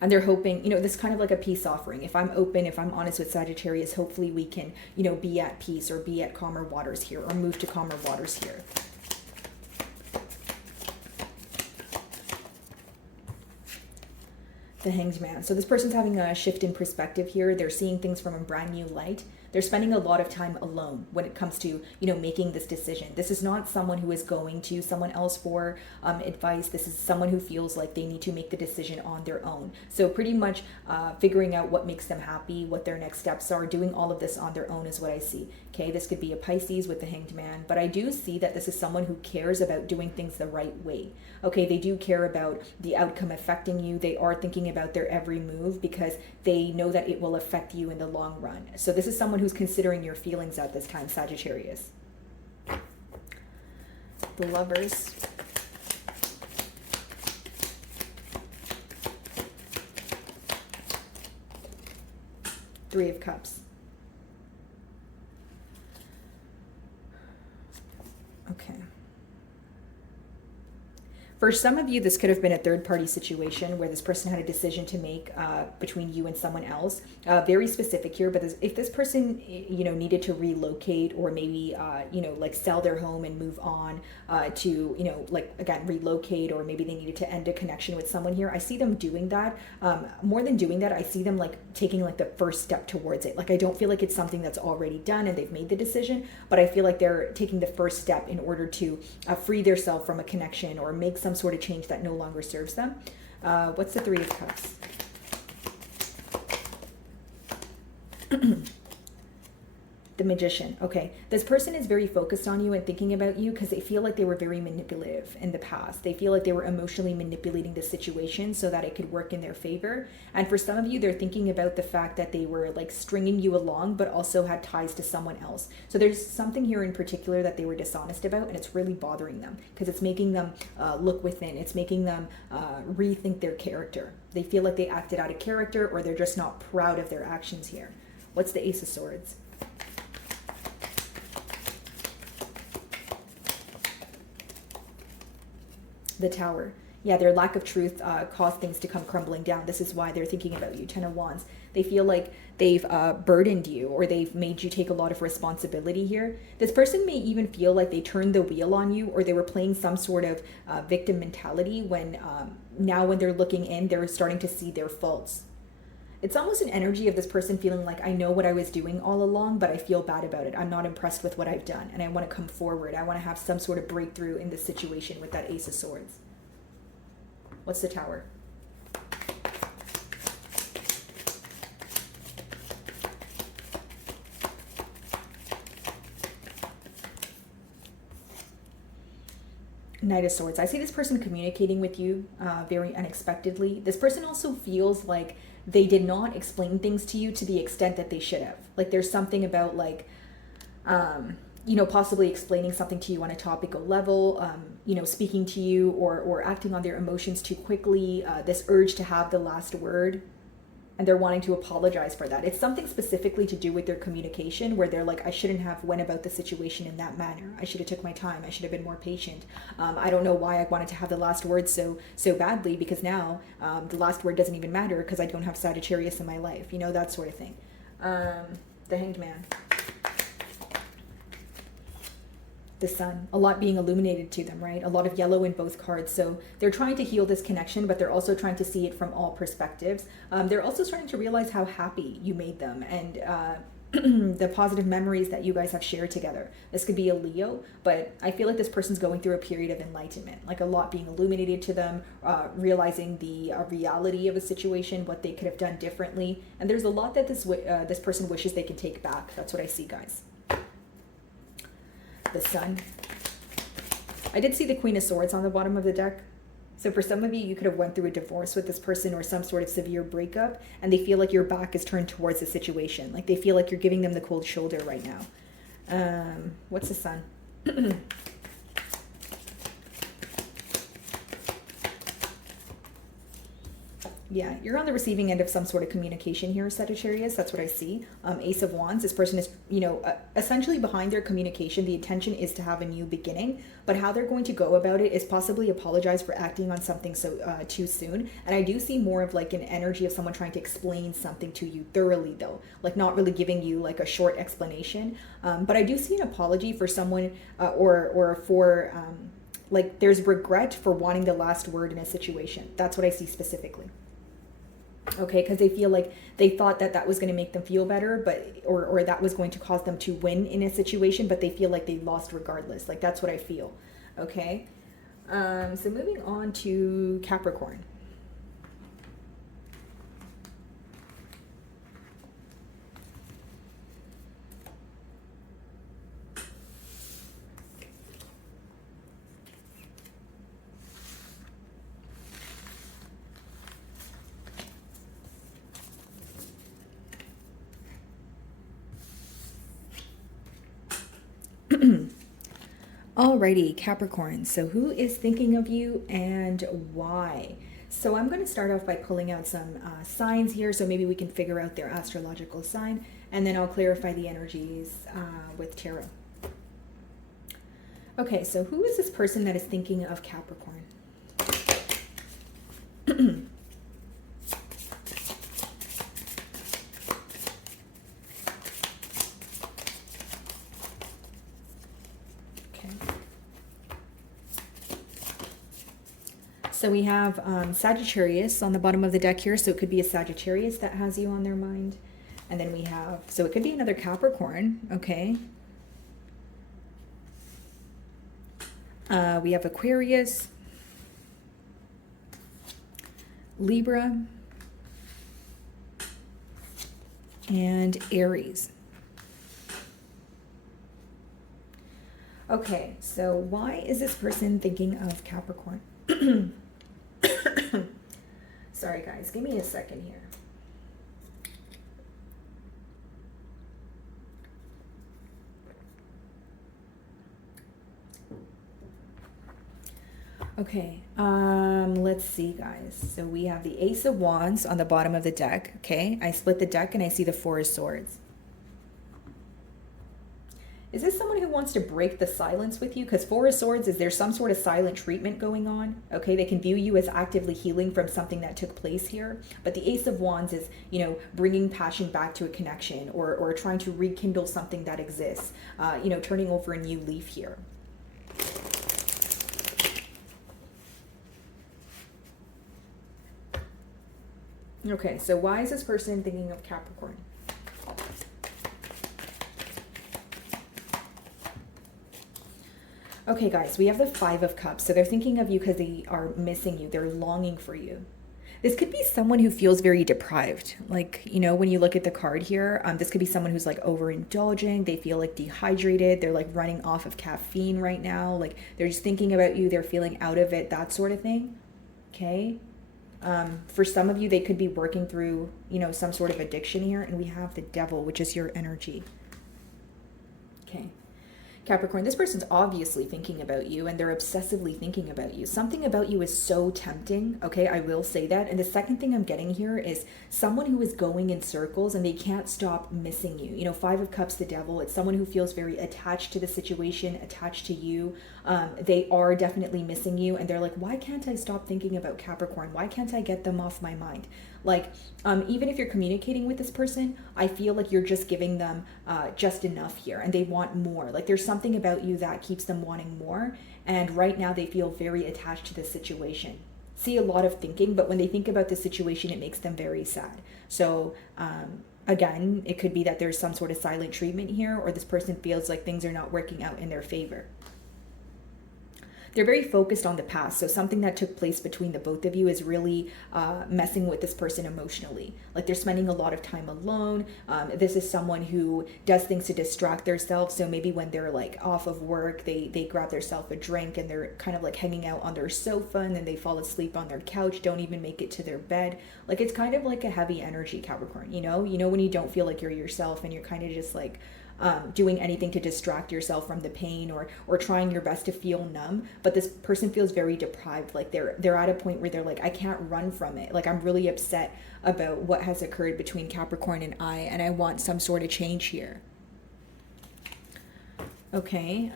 And they're hoping, this is kind of like a peace offering. If I'm open, if I'm honest with Sagittarius, hopefully we can, be at peace or be at calmer waters here or move to calmer waters here. The Hanged Man. So this person's having a shift in perspective here. They're seeing things from a brand new light. They're spending a lot of time alone when it comes to, making this decision. This is not someone who is going to someone else for advice. This is someone who feels like they need to make the decision on their own. So pretty much figuring out what makes them happy, what their next steps are, doing all of this on their own is what I see. Okay, this could be a Pisces with the Hanged Man, but I do see that this is someone who cares about doing things the right way. Okay, they do care about the outcome affecting you. They are thinking about their every move because they know that it will affect you in the long run. So this is someone who's considering your feelings at this time, Sagittarius. The Lovers. Three of Cups. Okay. For some of you, this could have been a third-party situation where this person had a decision to make between you and someone else. Very specific here, but if this person, needed to relocate or maybe, sell their home and move on to, again, relocate, or maybe they needed to end a connection with someone here, I see them doing that. More than doing that, I see them taking the first step towards it. I don't feel like it's something that's already done and they've made the decision, but I feel like they're taking the first step in order to free themselves from a connection or make some sort of change that no longer serves them. What's the Three of Cups? The Magician. Okay. This person is very focused on you and thinking about you because they feel like they were very manipulative in the past. They feel like they were emotionally manipulating the situation so that it could work in their favor. And for some of you, they're thinking about the fact that they were like stringing you along, but also had ties to someone else. So there's something here in particular that they were dishonest about, and it's really bothering them because it's making them look within. It's making them rethink their character. They feel like they acted out of character, or they're just not proud of their actions here. What's the Ace of Swords? The Tower. Yeah, their lack of truth caused things to come crumbling down. This is why they're thinking about you. Ten of Wands. They feel like they've burdened you, or they've made you take a lot of responsibility here. This person may even feel like they turned the wheel on you, or they were playing some sort of victim mentality when now when they're looking in, they're starting to see their faults. It's almost an energy of this person feeling like, I know what I was doing all along, but I feel bad about it. I'm not impressed with what I've done, and I want to come forward. I want to have some sort of breakthrough in this situation with that Ace of Swords. What's the Tower? Knight of Swords. I see this person communicating with you very unexpectedly. This person also feels like they did not explain things to you to the extent that they should have. Like there's something about like, you know, possibly explaining something to you on a topical level, you know, speaking to you or acting on their emotions too quickly, this urge to have the last word, and they're wanting to apologize for that. It's something specifically to do with their communication where they're like, I shouldn't have went about the situation in that manner. I should have took my time. I should have been more patient. I don't know why I wanted to have the last word so badly, because now the last word doesn't even matter because I don't have Sagittarius in my life, you know, that sort of thing. The Hanged Man. The Sun, a lot being illuminated to them, right? A lot of yellow in both cards. So they're trying to heal this connection, but they're also trying to see it from all perspectives. They're also starting to realize how happy you made them, and the positive memories that you guys have shared together. This could be a Leo, but I feel like this person's going through a period of enlightenment, like a lot being illuminated to them, realizing the reality of a situation, what they could have done differently. And there's a lot that this person wishes they can take back. That's what I see, guys. The Sun. I did see the Queen of Swords on the bottom of the deck. So for some of you, you could have went through a divorce with this person or some sort of severe breakup, and they feel like your back is turned towards the situation. Like they feel like you're giving them the cold shoulder right now. What's the Sun? Yeah, you're on the receiving end of some sort of communication here, Sagittarius. That's what I see. Ace of Wands. This person is, you know, essentially behind their communication, the intention is to have a new beginning. But how they're going to go about it is possibly apologize for acting on something so too soon. And I do see more of like an energy of someone trying to explain something to you thoroughly, though. Like not really giving you like a short explanation. But I do see an apology for someone or for like there's regret for wanting the last word in a situation. That's what I see specifically. Okay, because they feel like they thought that that was going to make them feel better, but or that was going to cause them to win in a situation, but they feel like they lost regardless. Like that's what I feel. Okay, so moving on to Capricorn. Alrighty, Capricorn. So who is thinking of you and why? So I'm going to start off by pulling out some signs here, so maybe we can figure out their astrological sign, and then I'll clarify the energies with tarot. Okay, so who is this person that is thinking of Capricorn? So we have Sagittarius on the bottom of the deck here. So it could be a Sagittarius that has you on their mind. And then we have, so it could be another Capricorn, okay. We have Aquarius, Libra, and Aries. Okay, so why is this person thinking of Capricorn? Sorry, guys, give me a second here. Okay, let's see, guys. So we have the Ace of Wands on the bottom of the deck. Okay, I split the deck and I see the Four of Swords. Is this someone who wants to break the silence with you? Because Four of Swords is there's some sort of silent treatment going on. Okay, they can view you as actively healing from something that took place here. But the Ace of Wands is, you know, bringing passion back to a connection, or trying to rekindle something that exists. You know, turning over a new leaf here. Okay, so why is this person thinking of Capricorn? Okay, guys, we have the Five of Cups. So they're thinking of you because they are missing you. They're longing for you. This could be someone who feels very deprived. Like, you know, when you look at the card here, this could be someone who's like overindulging. They feel like dehydrated. They're like running off of caffeine right now. Like they're just thinking about you. They're feeling out of it, that sort of thing. Okay. For some of you, they could be working through, you know, some sort of addiction here. And we have the Devil, which is your energy. Okay. Capricorn, this person's obviously thinking about you, and they're obsessively thinking about you. Something about you is so tempting, okay? I will say that. And the second thing I'm getting here is someone who is going in circles and they can't stop missing you. You know, Five of Cups, the Devil, it's someone who feels very attached to the situation, attached to you. They are definitely missing you, and they're like, why can't I stop thinking about Capricorn? Why can't I get them off my mind? Like, even if you're communicating with this person, I feel like you're just giving them just enough here, and they want more. Like there's something about you that keeps them wanting more, and right now they feel very attached to this situation. See a lot of thinking, but when they think about the situation, it makes them very sad. So again, it could be that there's some sort of silent treatment here, or this person feels like things are not working out in their favor. They're very focused on the past. So something that took place between the both of you is really messing with this person emotionally. Like they're spending a lot of time alone. This is someone who does things to distract themselves. So maybe when they're like off of work, they grab themselves a drink and they're kind of like hanging out on their sofa, and then they fall asleep on their couch, don't even make it to their bed. Like it's kind of like a heavy energy, Capricorn, you know when you don't feel like you're yourself and you're kind of just like doing anything to distract yourself from the pain, or trying your best to feel numb. But this person feels very deprived. Like they're at a point where they're like, I can't run from it. Like I'm really upset about what has occurred between Capricorn and I want some sort of change here. Okay.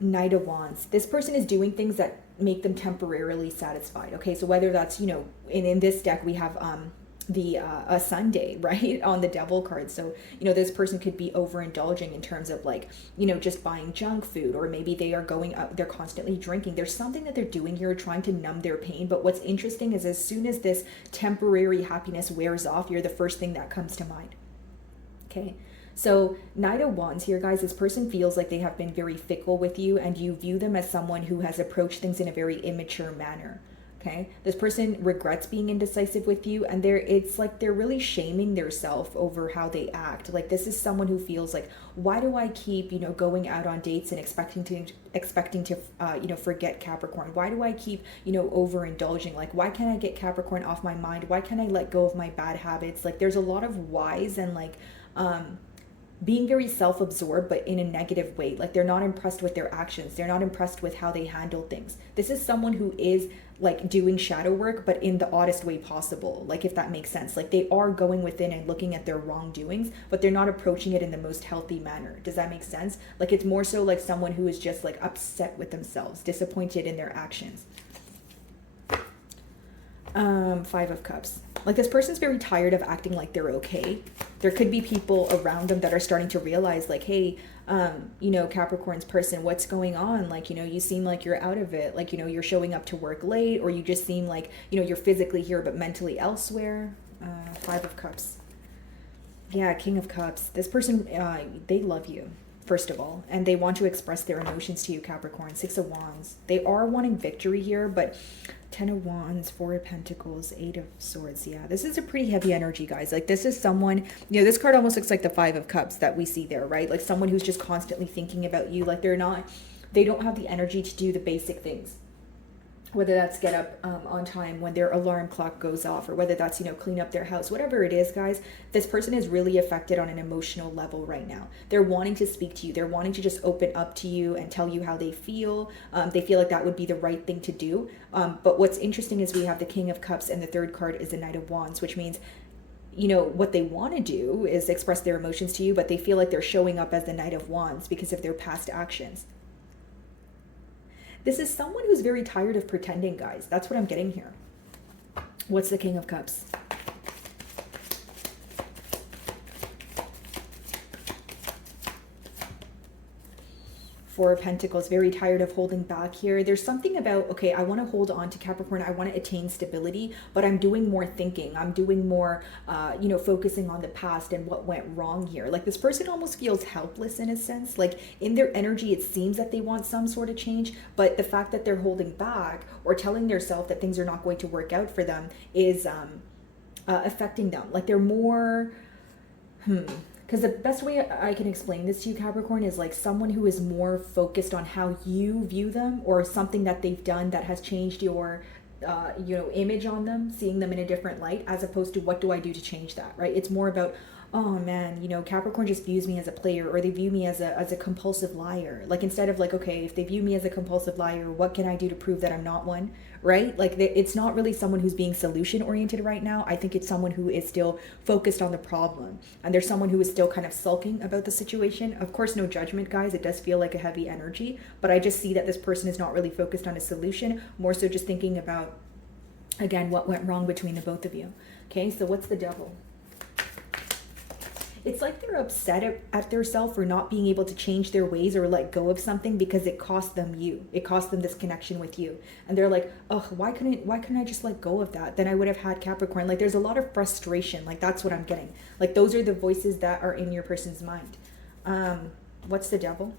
Knight of Wands. This person is doing things that make them temporarily satisfied. Okay, so whether that's, in this deck we have the a Sunday, right, on the Devil card. So this person could be overindulging in terms of like just buying junk food, or maybe they are going up, they're constantly drinking. There's something that they're doing here trying to numb their pain. But what's interesting is as soon as this temporary happiness wears off, you're the first thing that comes to mind. Okay. So Knight of Wands here, guys, this person feels like they have been very fickle with you, and you view them as someone who has approached things in a very immature manner. Okay, this person regrets being indecisive with you, and it's like they're really shaming themselves over how they act. Like this is someone who feels like, why do I keep going out on dates and expecting to forget Capricorn? Why do I keep overindulging? Like why can't I get Capricorn off my mind? Why can't I let go of my bad habits? Like there's a lot of whys, and like being very self-absorbed, but in a negative way. Like they're not impressed with their actions. They're not impressed with how they handle things. This is someone who is like doing shadow work, but in the oddest way possible. Like if that makes sense. Like they are going within and looking at their wrongdoings, but they're not approaching it in the most healthy manner. Does that make sense? Like it's more so like someone who is just like upset with themselves, disappointed in their actions. Five of Cups. Like this person's very tired of acting like they're okay. There could be people around them that are starting to realize like, hey, Capricorn's person, what's going on? Like, you seem like you're out of it. Like, you're showing up to work late, or you just seem like, you're physically here, but mentally elsewhere. Five of Cups. Yeah, King of Cups. This person, they love you. first of all, and they want to express their emotions to you, Capricorn. Six of Wands. They are wanting victory here, but Ten of Wands, Four of Pentacles, Eight of Swords. Yeah, this is a pretty heavy energy, guys. Like, this is someone, you know, this card almost looks like the Five of Cups that we see there, right? Like someone who's just constantly thinking about you. Like, they don't have the energy to do the basic things. Whether that's get up on time when their alarm clock goes off, or whether that's, you know, clean up their house, whatever it is, guys, this person is really affected on an emotional level right now. They're wanting to speak to you. They're wanting to just open up to you and tell you how they feel. They feel like that would be the right thing to do. But what's interesting is we have the King of Cups and the third card is the Knight of Wands, which means, you know, what they want to do is express their emotions to you, but they feel like they're showing up as the Knight of Wands because of their past actions. This is someone who's very tired of pretending, guys. That's what I'm getting here. What's the King of Cups? Four of Pentacles, very tired of holding back here. There's something about, okay, I want to hold on to Capricorn. I want to attain stability, but I'm doing more thinking. I'm doing more, you know, focusing on the past and what went wrong here. Like, this person almost feels helpless in a sense. Like, in their energy, it seems that they want some sort of change, but the fact that they're holding back or telling themselves that things are not going to work out for them is affecting them. Like, they're more, because the best way I can explain this to you, Capricorn, is like someone who is more focused on how you view them or something that they've done that has changed your, you know, image on them, seeing them in a different light, as opposed to what do I do to change that, right? It's more about, oh man, you know, Capricorn just views me as a player, or they view me as a compulsive liar. Like, instead of like, okay, if they view me as a compulsive liar, what can I do to prove that I'm not one, right? Like, it's not really someone who's being solution oriented right now. I think it's someone who is still focused on the problem, and there's someone who is still kind of sulking about the situation. Of course, no judgment, guys. It does feel like a heavy energy, but I just see that this person is not really focused on a solution, more so just thinking about, again, what went wrong between the both of you. Okay, so what's the Devil? It's like they're upset at themselves for not being able to change their ways or let go of something because it cost them you. It cost them this connection with you. And they're like, oh, why couldn't I just let go of that? Then I would have had Capricorn. Like, there's a lot of frustration. Like, that's what I'm getting. Like, those are the voices that are in your person's mind. What's the Devil?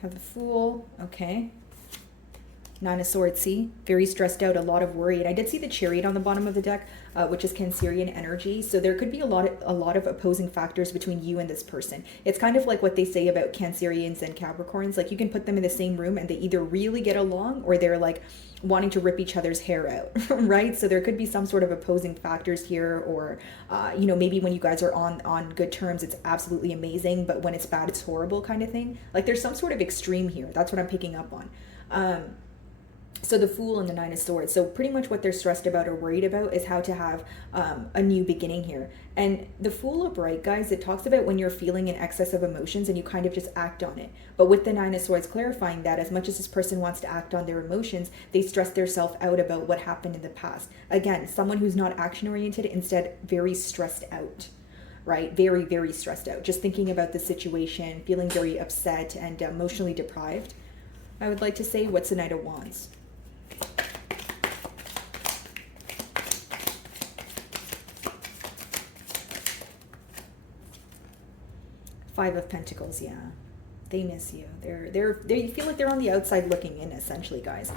Have the Fool. Okay. Nine of Swords, see? Very stressed out, a lot of worry. And I did see the Chariot on the bottom of the deck, which is Cancerian energy. So there could be a lot of opposing factors between you and this person. It's kind of like what they say about Cancerians and Capricorns. Like, you can put them in the same room and they either really get along or they're like wanting to rip each other's hair out, right? So there could be some sort of opposing factors here, or, you know, maybe when you guys are on good terms, it's absolutely amazing, but when it's bad, it's horrible kind of thing. Like, there's some sort of extreme here. That's what I'm picking up on. So the Fool and the Nine of Swords. So pretty much what they're stressed about or worried about is how to have a new beginning here. And the Fool upright, guys, it talks about when you're feeling an excess of emotions and you kind of just act on it. But with the Nine of Swords clarifying that as much as this person wants to act on their emotions, they stress themselves out about what happened in the past. Again, someone who's not action oriented, instead very stressed out. Right? Very, very stressed out. Just thinking about the situation, feeling very upset and emotionally deprived. I would like to say, what's the Knight of Wands? Five of Pentacles, yeah. They miss you. They feel like they're on the outside looking in, essentially, guys.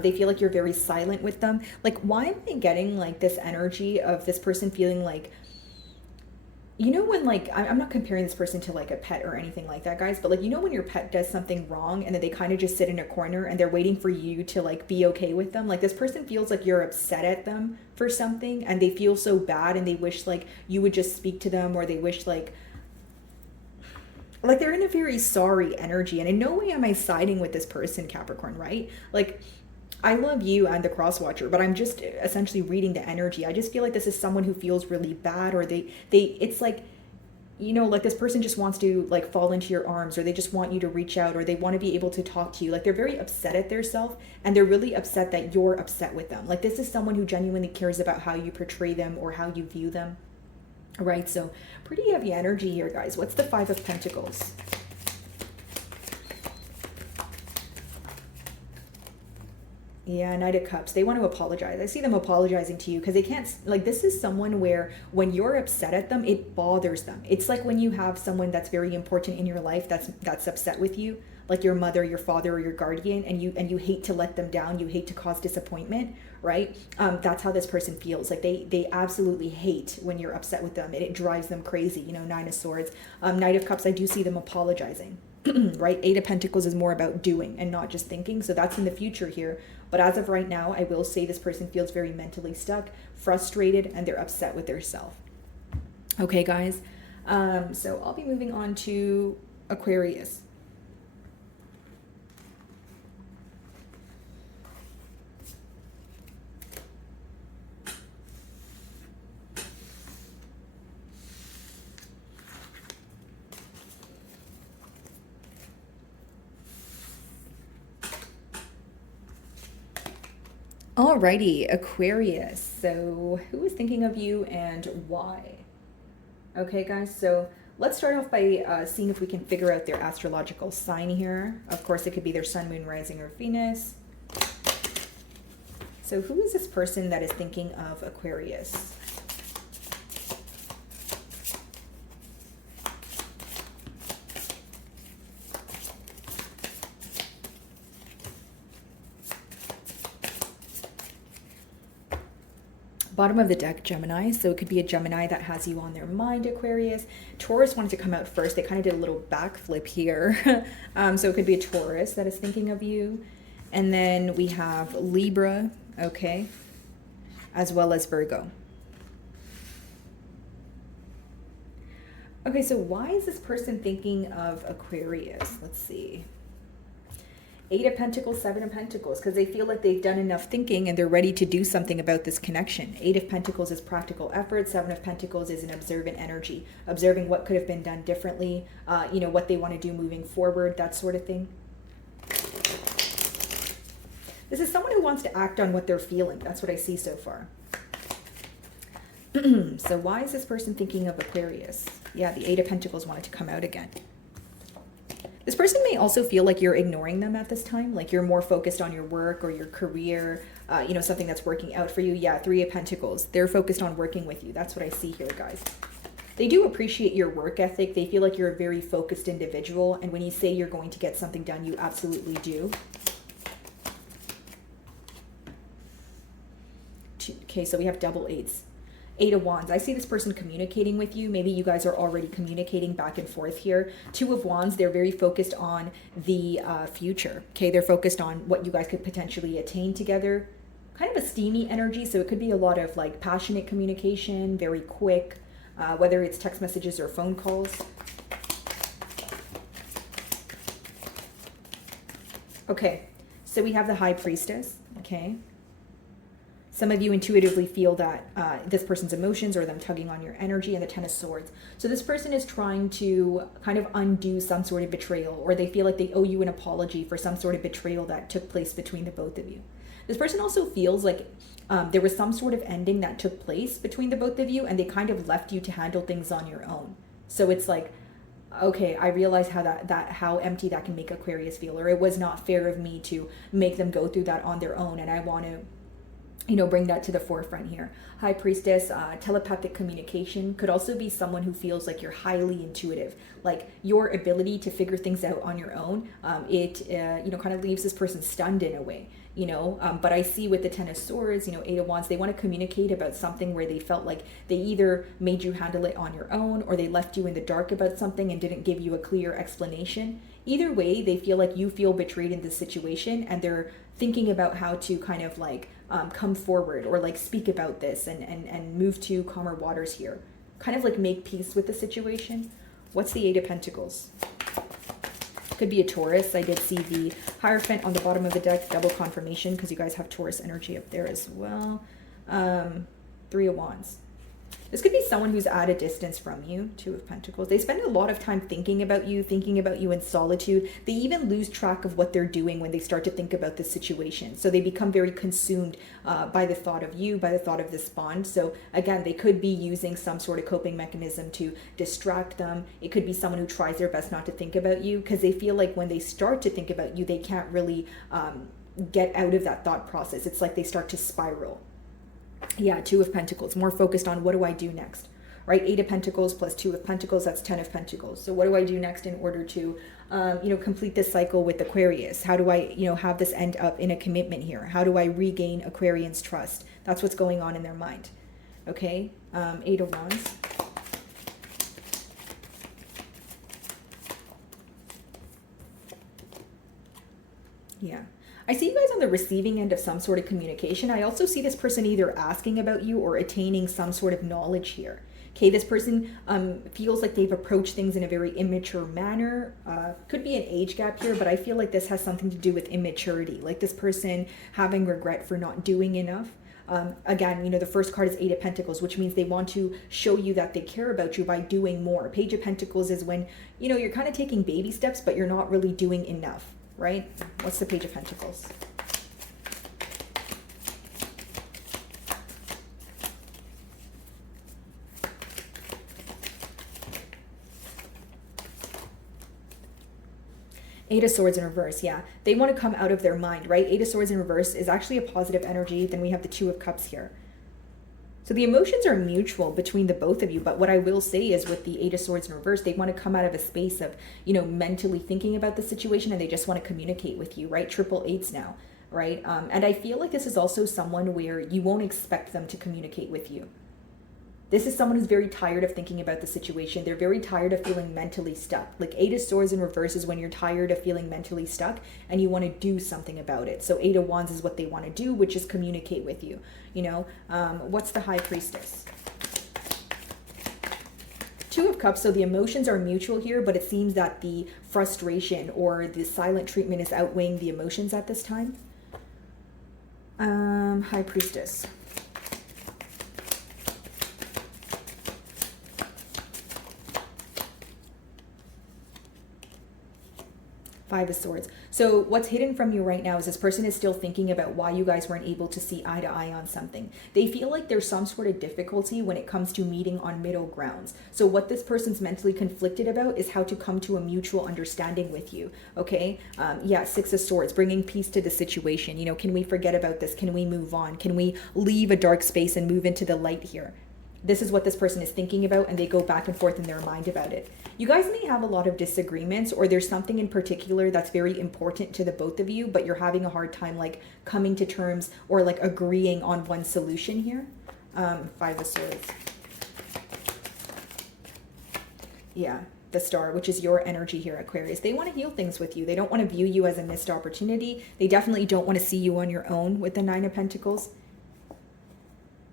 They feel like you're very silent with them. Like, why am I getting like this energy of this person feeling like, you know, when like, I'm not comparing this person to like a pet or anything like that, guys, but like, you know, when your pet does something wrong and then they kind of just sit in a corner and they're waiting for you to like be okay with them. Like, this person feels like you're upset at them for something and they feel so bad and they wish like you would just speak to them, or they wish like they're in a very sorry energy. And in no way am I siding with this person, Capricorn, right? Like, I love you and the cross watcher, but I'm just essentially reading the energy. I just feel like this is someone who feels really bad, or it's like, you know, like this person just wants to like fall into your arms, or they just want you to reach out, or they want to be able to talk to you. Like, they're very upset at themselves, and they're really upset that you're upset with them. Like, this is someone who genuinely cares about how you portray them or how you view them. Right? So pretty heavy energy here, guys. What's the Five of Pentacles? Yeah, Knight of Cups. They want to apologize. I see them apologizing to you because they can't, like, this is someone where when you're upset at them, it bothers them. It's like when you have someone that's very important in your life that's upset with you, like your mother, your father, or your guardian, and you hate to let them down, you hate to cause disappointment, right? That's how this person feels. Like they absolutely hate when you're upset with them, and it drives them crazy. You know, Nine of Swords, Knight of Cups. I do see them apologizing. Right? Eight of Pentacles is more about doing and not just thinking. So that's in the future here. But as of right now, I will say this person feels very mentally stuck, frustrated, and they're upset with themselves. Okay, guys. So I'll be moving on to Aquarius. Alrighty, Aquarius. So who is thinking of you and why? Okay, guys, so let's start off by seeing if we can figure out their astrological sign here. Of course, it could be their sun, moon, rising, or Venus. So who is this person that is thinking of Aquarius? Bottom of the deck, Gemini. So it could be a Gemini that has you on their mind, Aquarius. Taurus wanted to come out first. They kind of did a little backflip here. So it could be a Taurus that is thinking of you. And then we have Libra, okay, as well as Virgo. Okay, so why is this person thinking of Aquarius? Let's see. Eight of Pentacles, Seven of Pentacles, because they feel like they've done enough thinking and they're ready to do something about this connection. Eight of Pentacles is practical effort. Seven of Pentacles is an observant energy, observing what could have been done differently, you know, what they want to do moving forward, that sort of thing. This is someone who wants to act on what they're feeling. That's what I see so far. So why is this person thinking of Aquarius? Yeah, the Eight of Pentacles wanted to come out again. This person may also feel like you're ignoring them at this time, like you're more focused on your work or your career, you know, something that's working out for you. Yeah, Three of Pentacles. They're focused on working with you. That's what I see here, guys. They do appreciate your work ethic. They feel like you're a very focused individual. And when you say you're going to get something done, you absolutely do. Okay, so we have double eights. Eight of Wands. I see this person communicating with you. Maybe you guys are already communicating back and forth here. Two of Wands, they're very focused on the future. Okay, they're focused on what you guys could potentially attain together. Kind of a steamy energy, so it could be a lot of like passionate communication, very quick, whether it's text messages or phone calls. Okay, so we have the High Priestess, okay? Some of you intuitively feel that this person's emotions or them tugging on your energy, and the Ten of Swords. So this person is trying to kind of undo some sort of betrayal, or they feel like they owe you an apology for some sort of betrayal that took place between the both of you. This person also feels like there was some sort of ending that took place between the both of you, and they kind of left you to handle things on your own. So it's like, okay, I realize how empty that can make Aquarius feel, or it was not fair of me to make them go through that on their own, and I want to, you know, bring that to the forefront here. High Priestess, telepathic communication could also be someone who feels like you're highly intuitive, like your ability to figure things out on your own. You know, kind of leaves this person stunned in a way, you know. But I see with the Ten of Swords, you know, Eight of Wands, they want to communicate about something where they felt like they either made you handle it on your own, or they left you in the dark about something and didn't give you a clear explanation. Either way, they feel like you feel betrayed in this situation, and they're thinking about how to kind of like come forward or like speak about this and move to calmer waters here. Kind of like make peace with the situation. What's the Eight of Pentacles? Could be a Taurus. I did see the Hierophant on the bottom of the deck, double confirmation, because you guys have Taurus energy up there as well. Three of Wands. This could be someone who's at a distance from you. Two of Pentacles. They spend a lot of time thinking about you in solitude. They even lose track of what they're doing when they start to think about the situation. So they become very consumed by the thought of you, by the thought of this bond. So again, they could be using some sort of coping mechanism to distract them. It could be someone who tries their best not to think about you, because they feel like when they start to think about you, they can't really get out of that thought process. It's like they start to spiral. Yeah, Two of Pentacles, more focused on what do I do next, right? Eight of Pentacles plus Two of Pentacles, that's 10 of Pentacles. So what do I do next in order to, complete this cycle with Aquarius? How do I, have this end up in a commitment here? How do I regain Aquarian's trust? That's what's going on in their mind. Okay, Eight of Wands. Yeah. I see you guys on the receiving end of some sort of communication. I also see this person either asking about you or attaining some sort of knowledge here. Okay, this person feels like they've approached things in a very immature manner. Could be an age gap here, but I feel like this has something to do with immaturity. Like this person having regret for not doing enough. Again, the first card is Eight of Pentacles, which means they want to show you that they care about you by doing more. Page of Pentacles is when, you're kind of taking baby steps, but you're not really doing enough. Right? What's the Page of Pentacles? Eight of Swords in reverse, yeah. They want to come out of their mind, right? Eight of Swords in reverse is actually a positive energy. Then we have the Two of Cups here. So the emotions are mutual between the both of you, but what I will say is with the Eight of Swords in reverse, they want to come out of a space of, mentally thinking about the situation, and they just want to communicate with you, right? Triple eights now, right? And I feel like this is also someone where you won't expect them to communicate with you. This is someone who's very tired of thinking about the situation. They're very tired of feeling mentally stuck. Like Eight of Swords in reverse is when you're tired of feeling mentally stuck and you want to do something about it. So Eight of Wands is what they want to do, which is communicate with you. What's the High Priestess? Two of Cups, so the emotions are mutual here, but it seems that the frustration or the silent treatment is outweighing the emotions at this time. High Priestess. Five of Swords. So what's hidden from you right now is this person is still thinking about why you guys weren't able to see eye to eye on something. They feel like there's some sort of difficulty when it comes to meeting on middle grounds. So what this person's mentally conflicted about is how to come to a mutual understanding with you. Okay. Six of Swords, bringing peace to the situation. Can we forget about this? Can we move on? Can we leave a dark space and move into the light here? This is what this person is thinking about, and they go back and forth in their mind about it. You guys may have a lot of disagreements, or there's something in particular that's very important to the both of you, but you're having a hard time like coming to terms or like agreeing on one solution here. Five of Swords. Yeah, the Star, which is your energy here, Aquarius. They want to heal things with you. They don't want to view you as a missed opportunity. They definitely don't want to see you on your own with the Nine of Pentacles.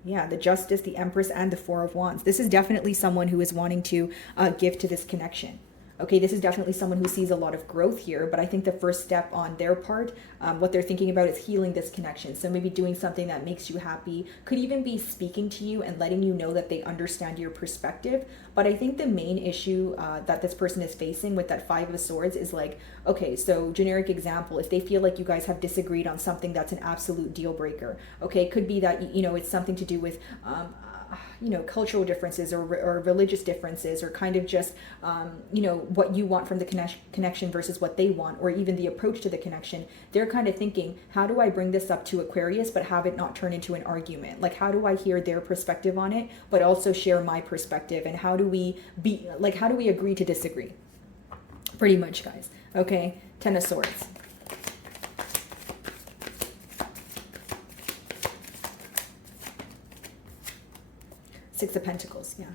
Yeah, the Justice, the Empress, and the Four of Wands. This is definitely someone who is wanting to give to this connection. Okay, this is definitely someone who sees a lot of growth here, but I think the first step on their part, what they're thinking about is healing this connection. So maybe doing something that makes you happy, could even be speaking to you and letting you know that they understand your perspective. But I think the main issue that this person is facing with that Five of Swords is like, okay, so generic example, if they feel like you guys have disagreed on something that's an absolute deal breaker, okay, it could be that, it's something to do with, cultural differences or religious differences, or kind of just, what you want from the connection versus what they want, or even the approach to the connection. They're kind of thinking, how do I bring this up to Aquarius, but have it not turn into an argument? Like, how do I hear their perspective on it, but also share my perspective? And how do we agree to disagree? Pretty much, guys. Okay. Ten of Swords. Six of Pentacles, yeah.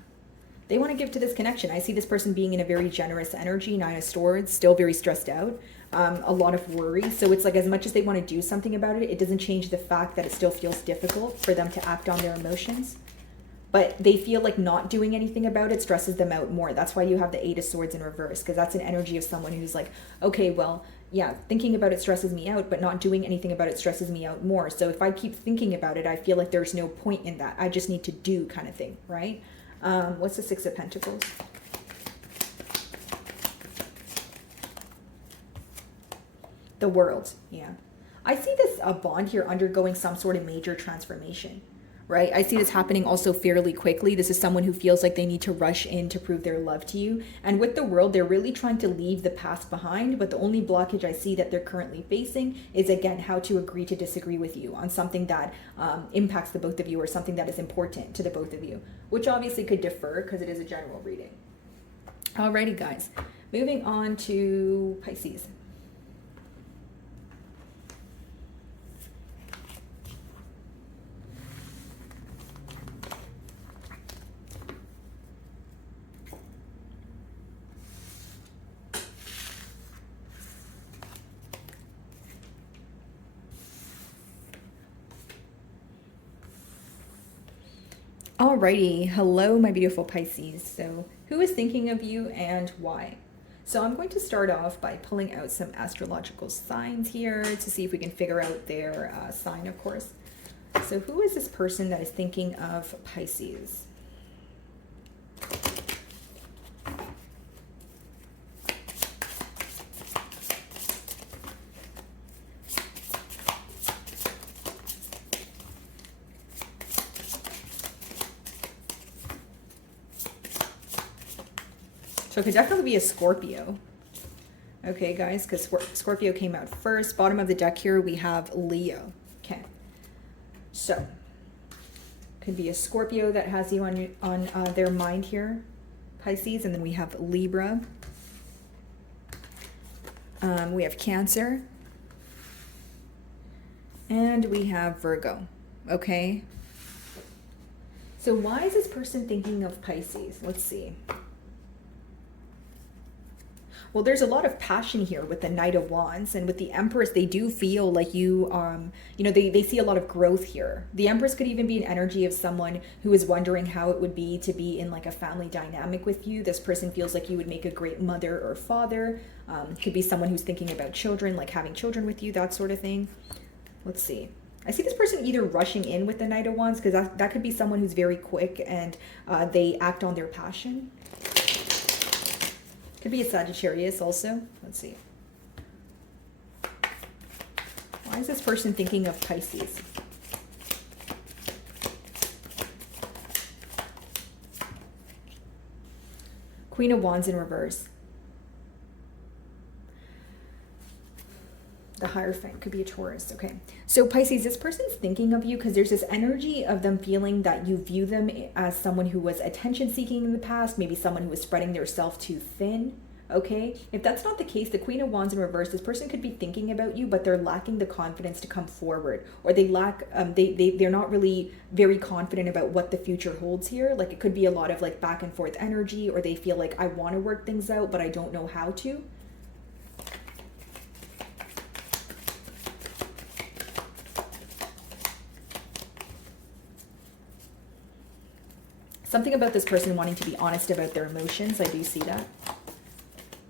They want to give to this connection. I see this person being in a very generous energy. Nine of Swords, still very stressed out. A lot of worry. So it's like, as much as they want to do something about it, it doesn't change the fact that it still feels difficult for them to act on their emotions. But they feel like not doing anything about it stresses them out more. That's why you have the Eight of Swords in reverse, because that's an energy of someone who's like, okay, well, yeah, thinking about it stresses me out, but not doing anything about it stresses me out more. So if I keep thinking about it, I feel like there's no point in that. I just need to do, kind of thing, right? What's the Six of Pentacles? The World, yeah. I see this bond here undergoing some sort of major transformation, right? I see this happening also fairly quickly. This is someone who feels like they need to rush in to prove their love to you. And with the World, they're really trying to leave the past behind. But the only blockage I see that they're currently facing is, again, how to agree to disagree with you on something that impacts the both of you or something that is important to the both of you, which obviously could differ because it is a general reading. Alrighty, guys. Moving on to Pisces. Alrighty, hello my beautiful Pisces. So who is thinking of you and why? So I'm going to start off by pulling out some astrological signs here to see if we can figure out their sign, of course. So who is this person that is thinking of Pisces? So it could definitely be a Scorpio. Okay, guys, because Scorpio came out first. Bottom of the deck here, we have Leo. Okay. So, could be a Scorpio that has you on their mind here, Pisces. And then we have Libra. We have Cancer. And we have Virgo. Okay. So why is this person thinking of Pisces? Let's see. Well, there's a lot of passion here with the Knight of Wands, and with the Empress, they do feel like you, they see a lot of growth here. The Empress could even be an energy of someone who is wondering how it would be to be in like a family dynamic with you. This person feels like you would make a great mother or father. Could be someone who's thinking about children, like having children with you, that sort of thing. Let's see. I see this person either rushing in with the Knight of Wands, because that could be someone who's very quick and they act on their passion. Could be a Sagittarius also. Let's see. Why is this person thinking of Pisces? Queen of Wands in reverse. The Hierophant could be a Taurus. Okay. So Pisces, this person's thinking of you because there's this energy of them feeling that you view them as someone who was attention seeking in the past, maybe someone who was spreading their self too thin. Okay. If that's not the case, the Queen of Wands in reverse, this person could be thinking about you, but they're lacking the confidence to come forward, or they lack, they're not really very confident about what the future holds here. Like it could be a lot of like back and forth energy, or they feel like I want to work things out, but I don't know how to. Something about this person wanting to be honest about their emotions. I do see that.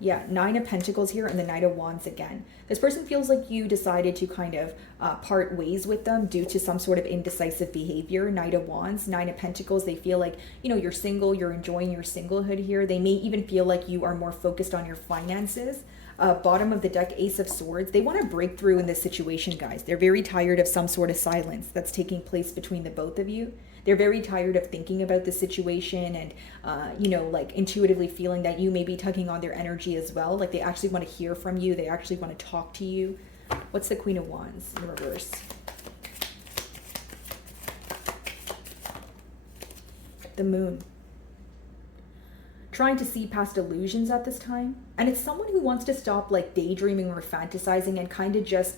Yeah, 9 of Pentacles here and the Knight of Wands again. This person feels like you decided to kind of part ways with them due to some sort of indecisive behavior. Knight of Wands, 9 of Pentacles, they feel like, you're single, you're enjoying your singlehood here. They may even feel like you are more focused on your finances. Bottom of the deck, Ace of Swords. They want to break through in this situation, guys. They're very tired of some sort of silence that's taking place between the both of you. They're very tired of thinking about the situation and, like intuitively feeling that you may be tugging on their energy as well. Like they actually want to hear from you. They actually want to talk to you. What's the Queen of Wands in reverse? The Moon. Trying to see past illusions at this time. And it's someone who wants to stop like daydreaming or fantasizing and kind of just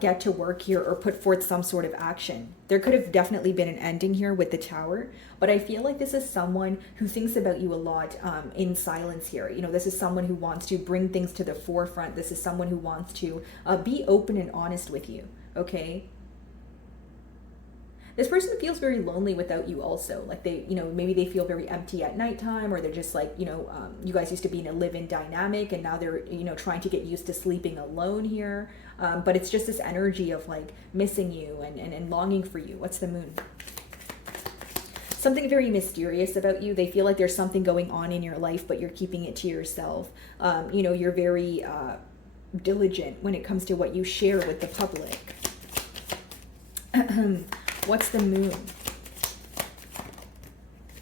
get to work here or put forth some sort of action. There could have definitely been an ending here with the Tower, but I feel like this is someone who thinks about you a lot in silence here. This is someone who wants to bring things to the forefront. This is someone who wants to be open and honest with you, okay? This person feels very lonely without you also. Like they, maybe they feel very empty at nighttime, or they're just like, you guys used to be in a live-in dynamic and now they're, trying to get used to sleeping alone here. But it's just this energy of like missing you and longing for you. What's the Moon? Something very mysterious about you. They feel like there's something going on in your life, but you're keeping it to yourself. You're very diligent when it comes to what you share with the public. What's the Moon?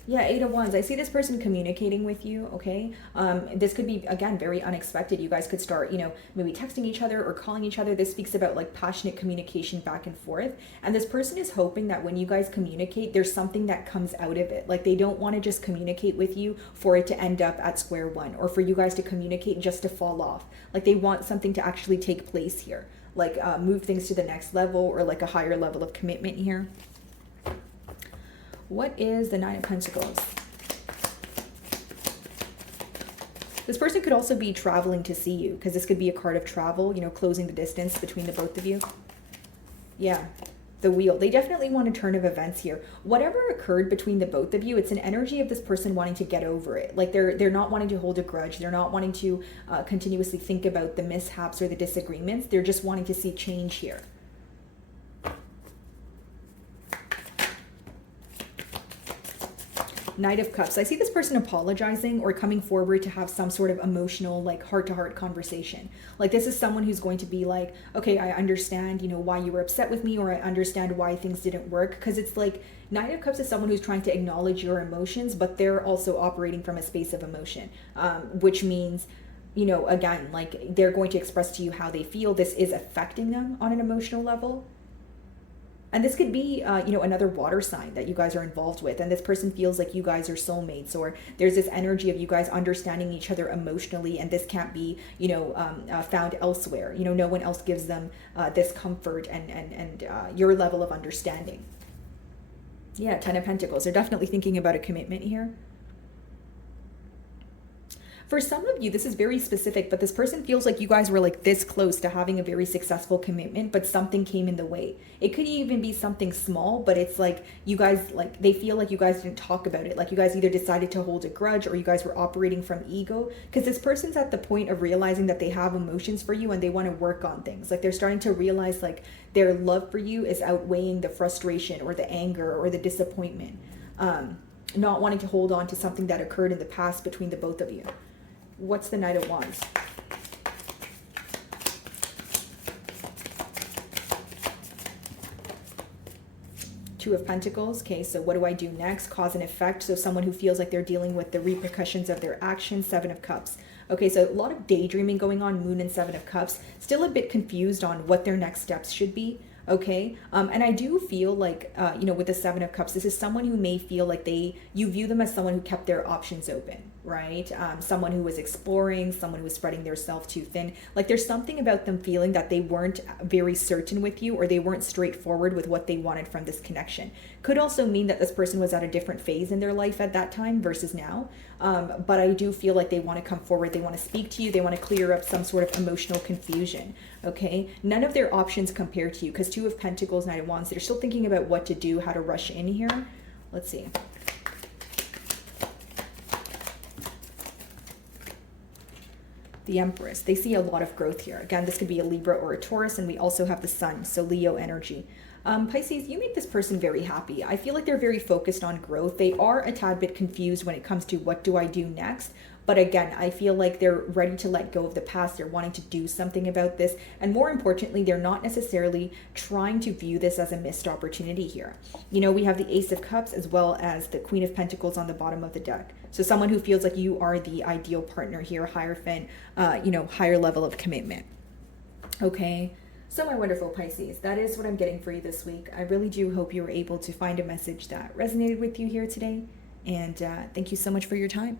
Yeah, Eight of Wands. I see this person communicating with you, okay? This could be, again, very unexpected. You guys could start, maybe texting each other or calling each other. This speaks about like passionate communication back and forth. And this person is hoping that when you guys communicate, there's something that comes out of it. Like they don't want to just communicate with you for it to end up at square one, or for you guys to communicate just to fall off. Like they want something to actually take place here, like move things to the next level, or like a higher level of commitment here. What is the Nine of Pentacles? This person could also be traveling to see you, because this could be a card of travel, closing the distance between the both of you. Yeah, the Wheel. They definitely want a turn of events here. Whatever occurred between the both of you, it's an energy of this person wanting to get over it. Like they're not wanting to hold a grudge. They're not wanting to continuously think about the mishaps or the disagreements. They're just wanting to see change here. Knight of Cups. I see this person apologizing or coming forward to have some sort of emotional, like heart-to-heart conversation. Like this is someone who's going to be like, okay, I understand, why you were upset with me, or I understand why things didn't work. Because it's like Knight of Cups is someone who's trying to acknowledge your emotions, but they're also operating from a space of emotion, which means, again, like they're going to express to you how they feel. This is affecting them on an emotional level. And this could be, another water sign that you guys are involved with. And this person feels like you guys are soulmates, or there's this energy of you guys understanding each other emotionally. And this can't be, found elsewhere. No one else gives them this comfort and your level of understanding. Yeah, Ten of Pentacles. They're definitely thinking about a commitment here. For some of you, this is very specific, but this person feels like you guys were like this close to having a very successful commitment, but something came in the way. It could even be something small, but it's like you guys, like they feel like you guys didn't talk about it. Like you guys either decided to hold a grudge, or you guys were operating from ego, because this person's at the point of realizing that they have emotions for you and they want to work on things. Like they're starting to realize like their love for you is outweighing the frustration or the anger or the disappointment. Not wanting to hold on to something that occurred in the past between the both of you. What's the Knight of Wands? Two of Pentacles. Okay, so what do I do next? Cause and effect. So someone who feels like they're dealing with the repercussions of their actions. Seven of Cups. Okay, so a lot of daydreaming going on. Moon and Seven of Cups. Still a bit confused on what their next steps should be. Okay, and I do feel like, with the Seven of Cups, this is someone who may feel like you view them as someone who kept their options open, right? Someone who was exploring, someone who was spreading their self too thin. Like there's something about them feeling that they weren't very certain with you, or they weren't straightforward with what they wanted from this connection. Could also mean that this person was at a different phase in their life at that time versus now. But I do feel like they want to come forward. They want to speak to you. They want to clear up some sort of emotional confusion. Okay, none of their options compare to you, because Two of Pentacles, Knight of Wands, they're still thinking about what to do, how to rush in here. Let's see. The Empress. They see a lot of growth here. Again, this could be a Libra or a Taurus, and we also have the Sun, so Leo energy. Pisces, you make this person very happy. I feel like they're very focused on growth. They are a tad bit confused when it comes to what do I do next. But again, I feel like they're ready to let go of the past. They're wanting to do something about this. And more importantly, they're not necessarily trying to view this as a missed opportunity here. We have the Ace of Cups as well as the Queen of Pentacles on the bottom of the deck. So someone who feels like you are the ideal partner here, hierophant, higher level of commitment. Okay. So my wonderful Pisces, that is what I'm getting for you this week. I really do hope you were able to find a message that resonated with you here today. And thank you so much for your time.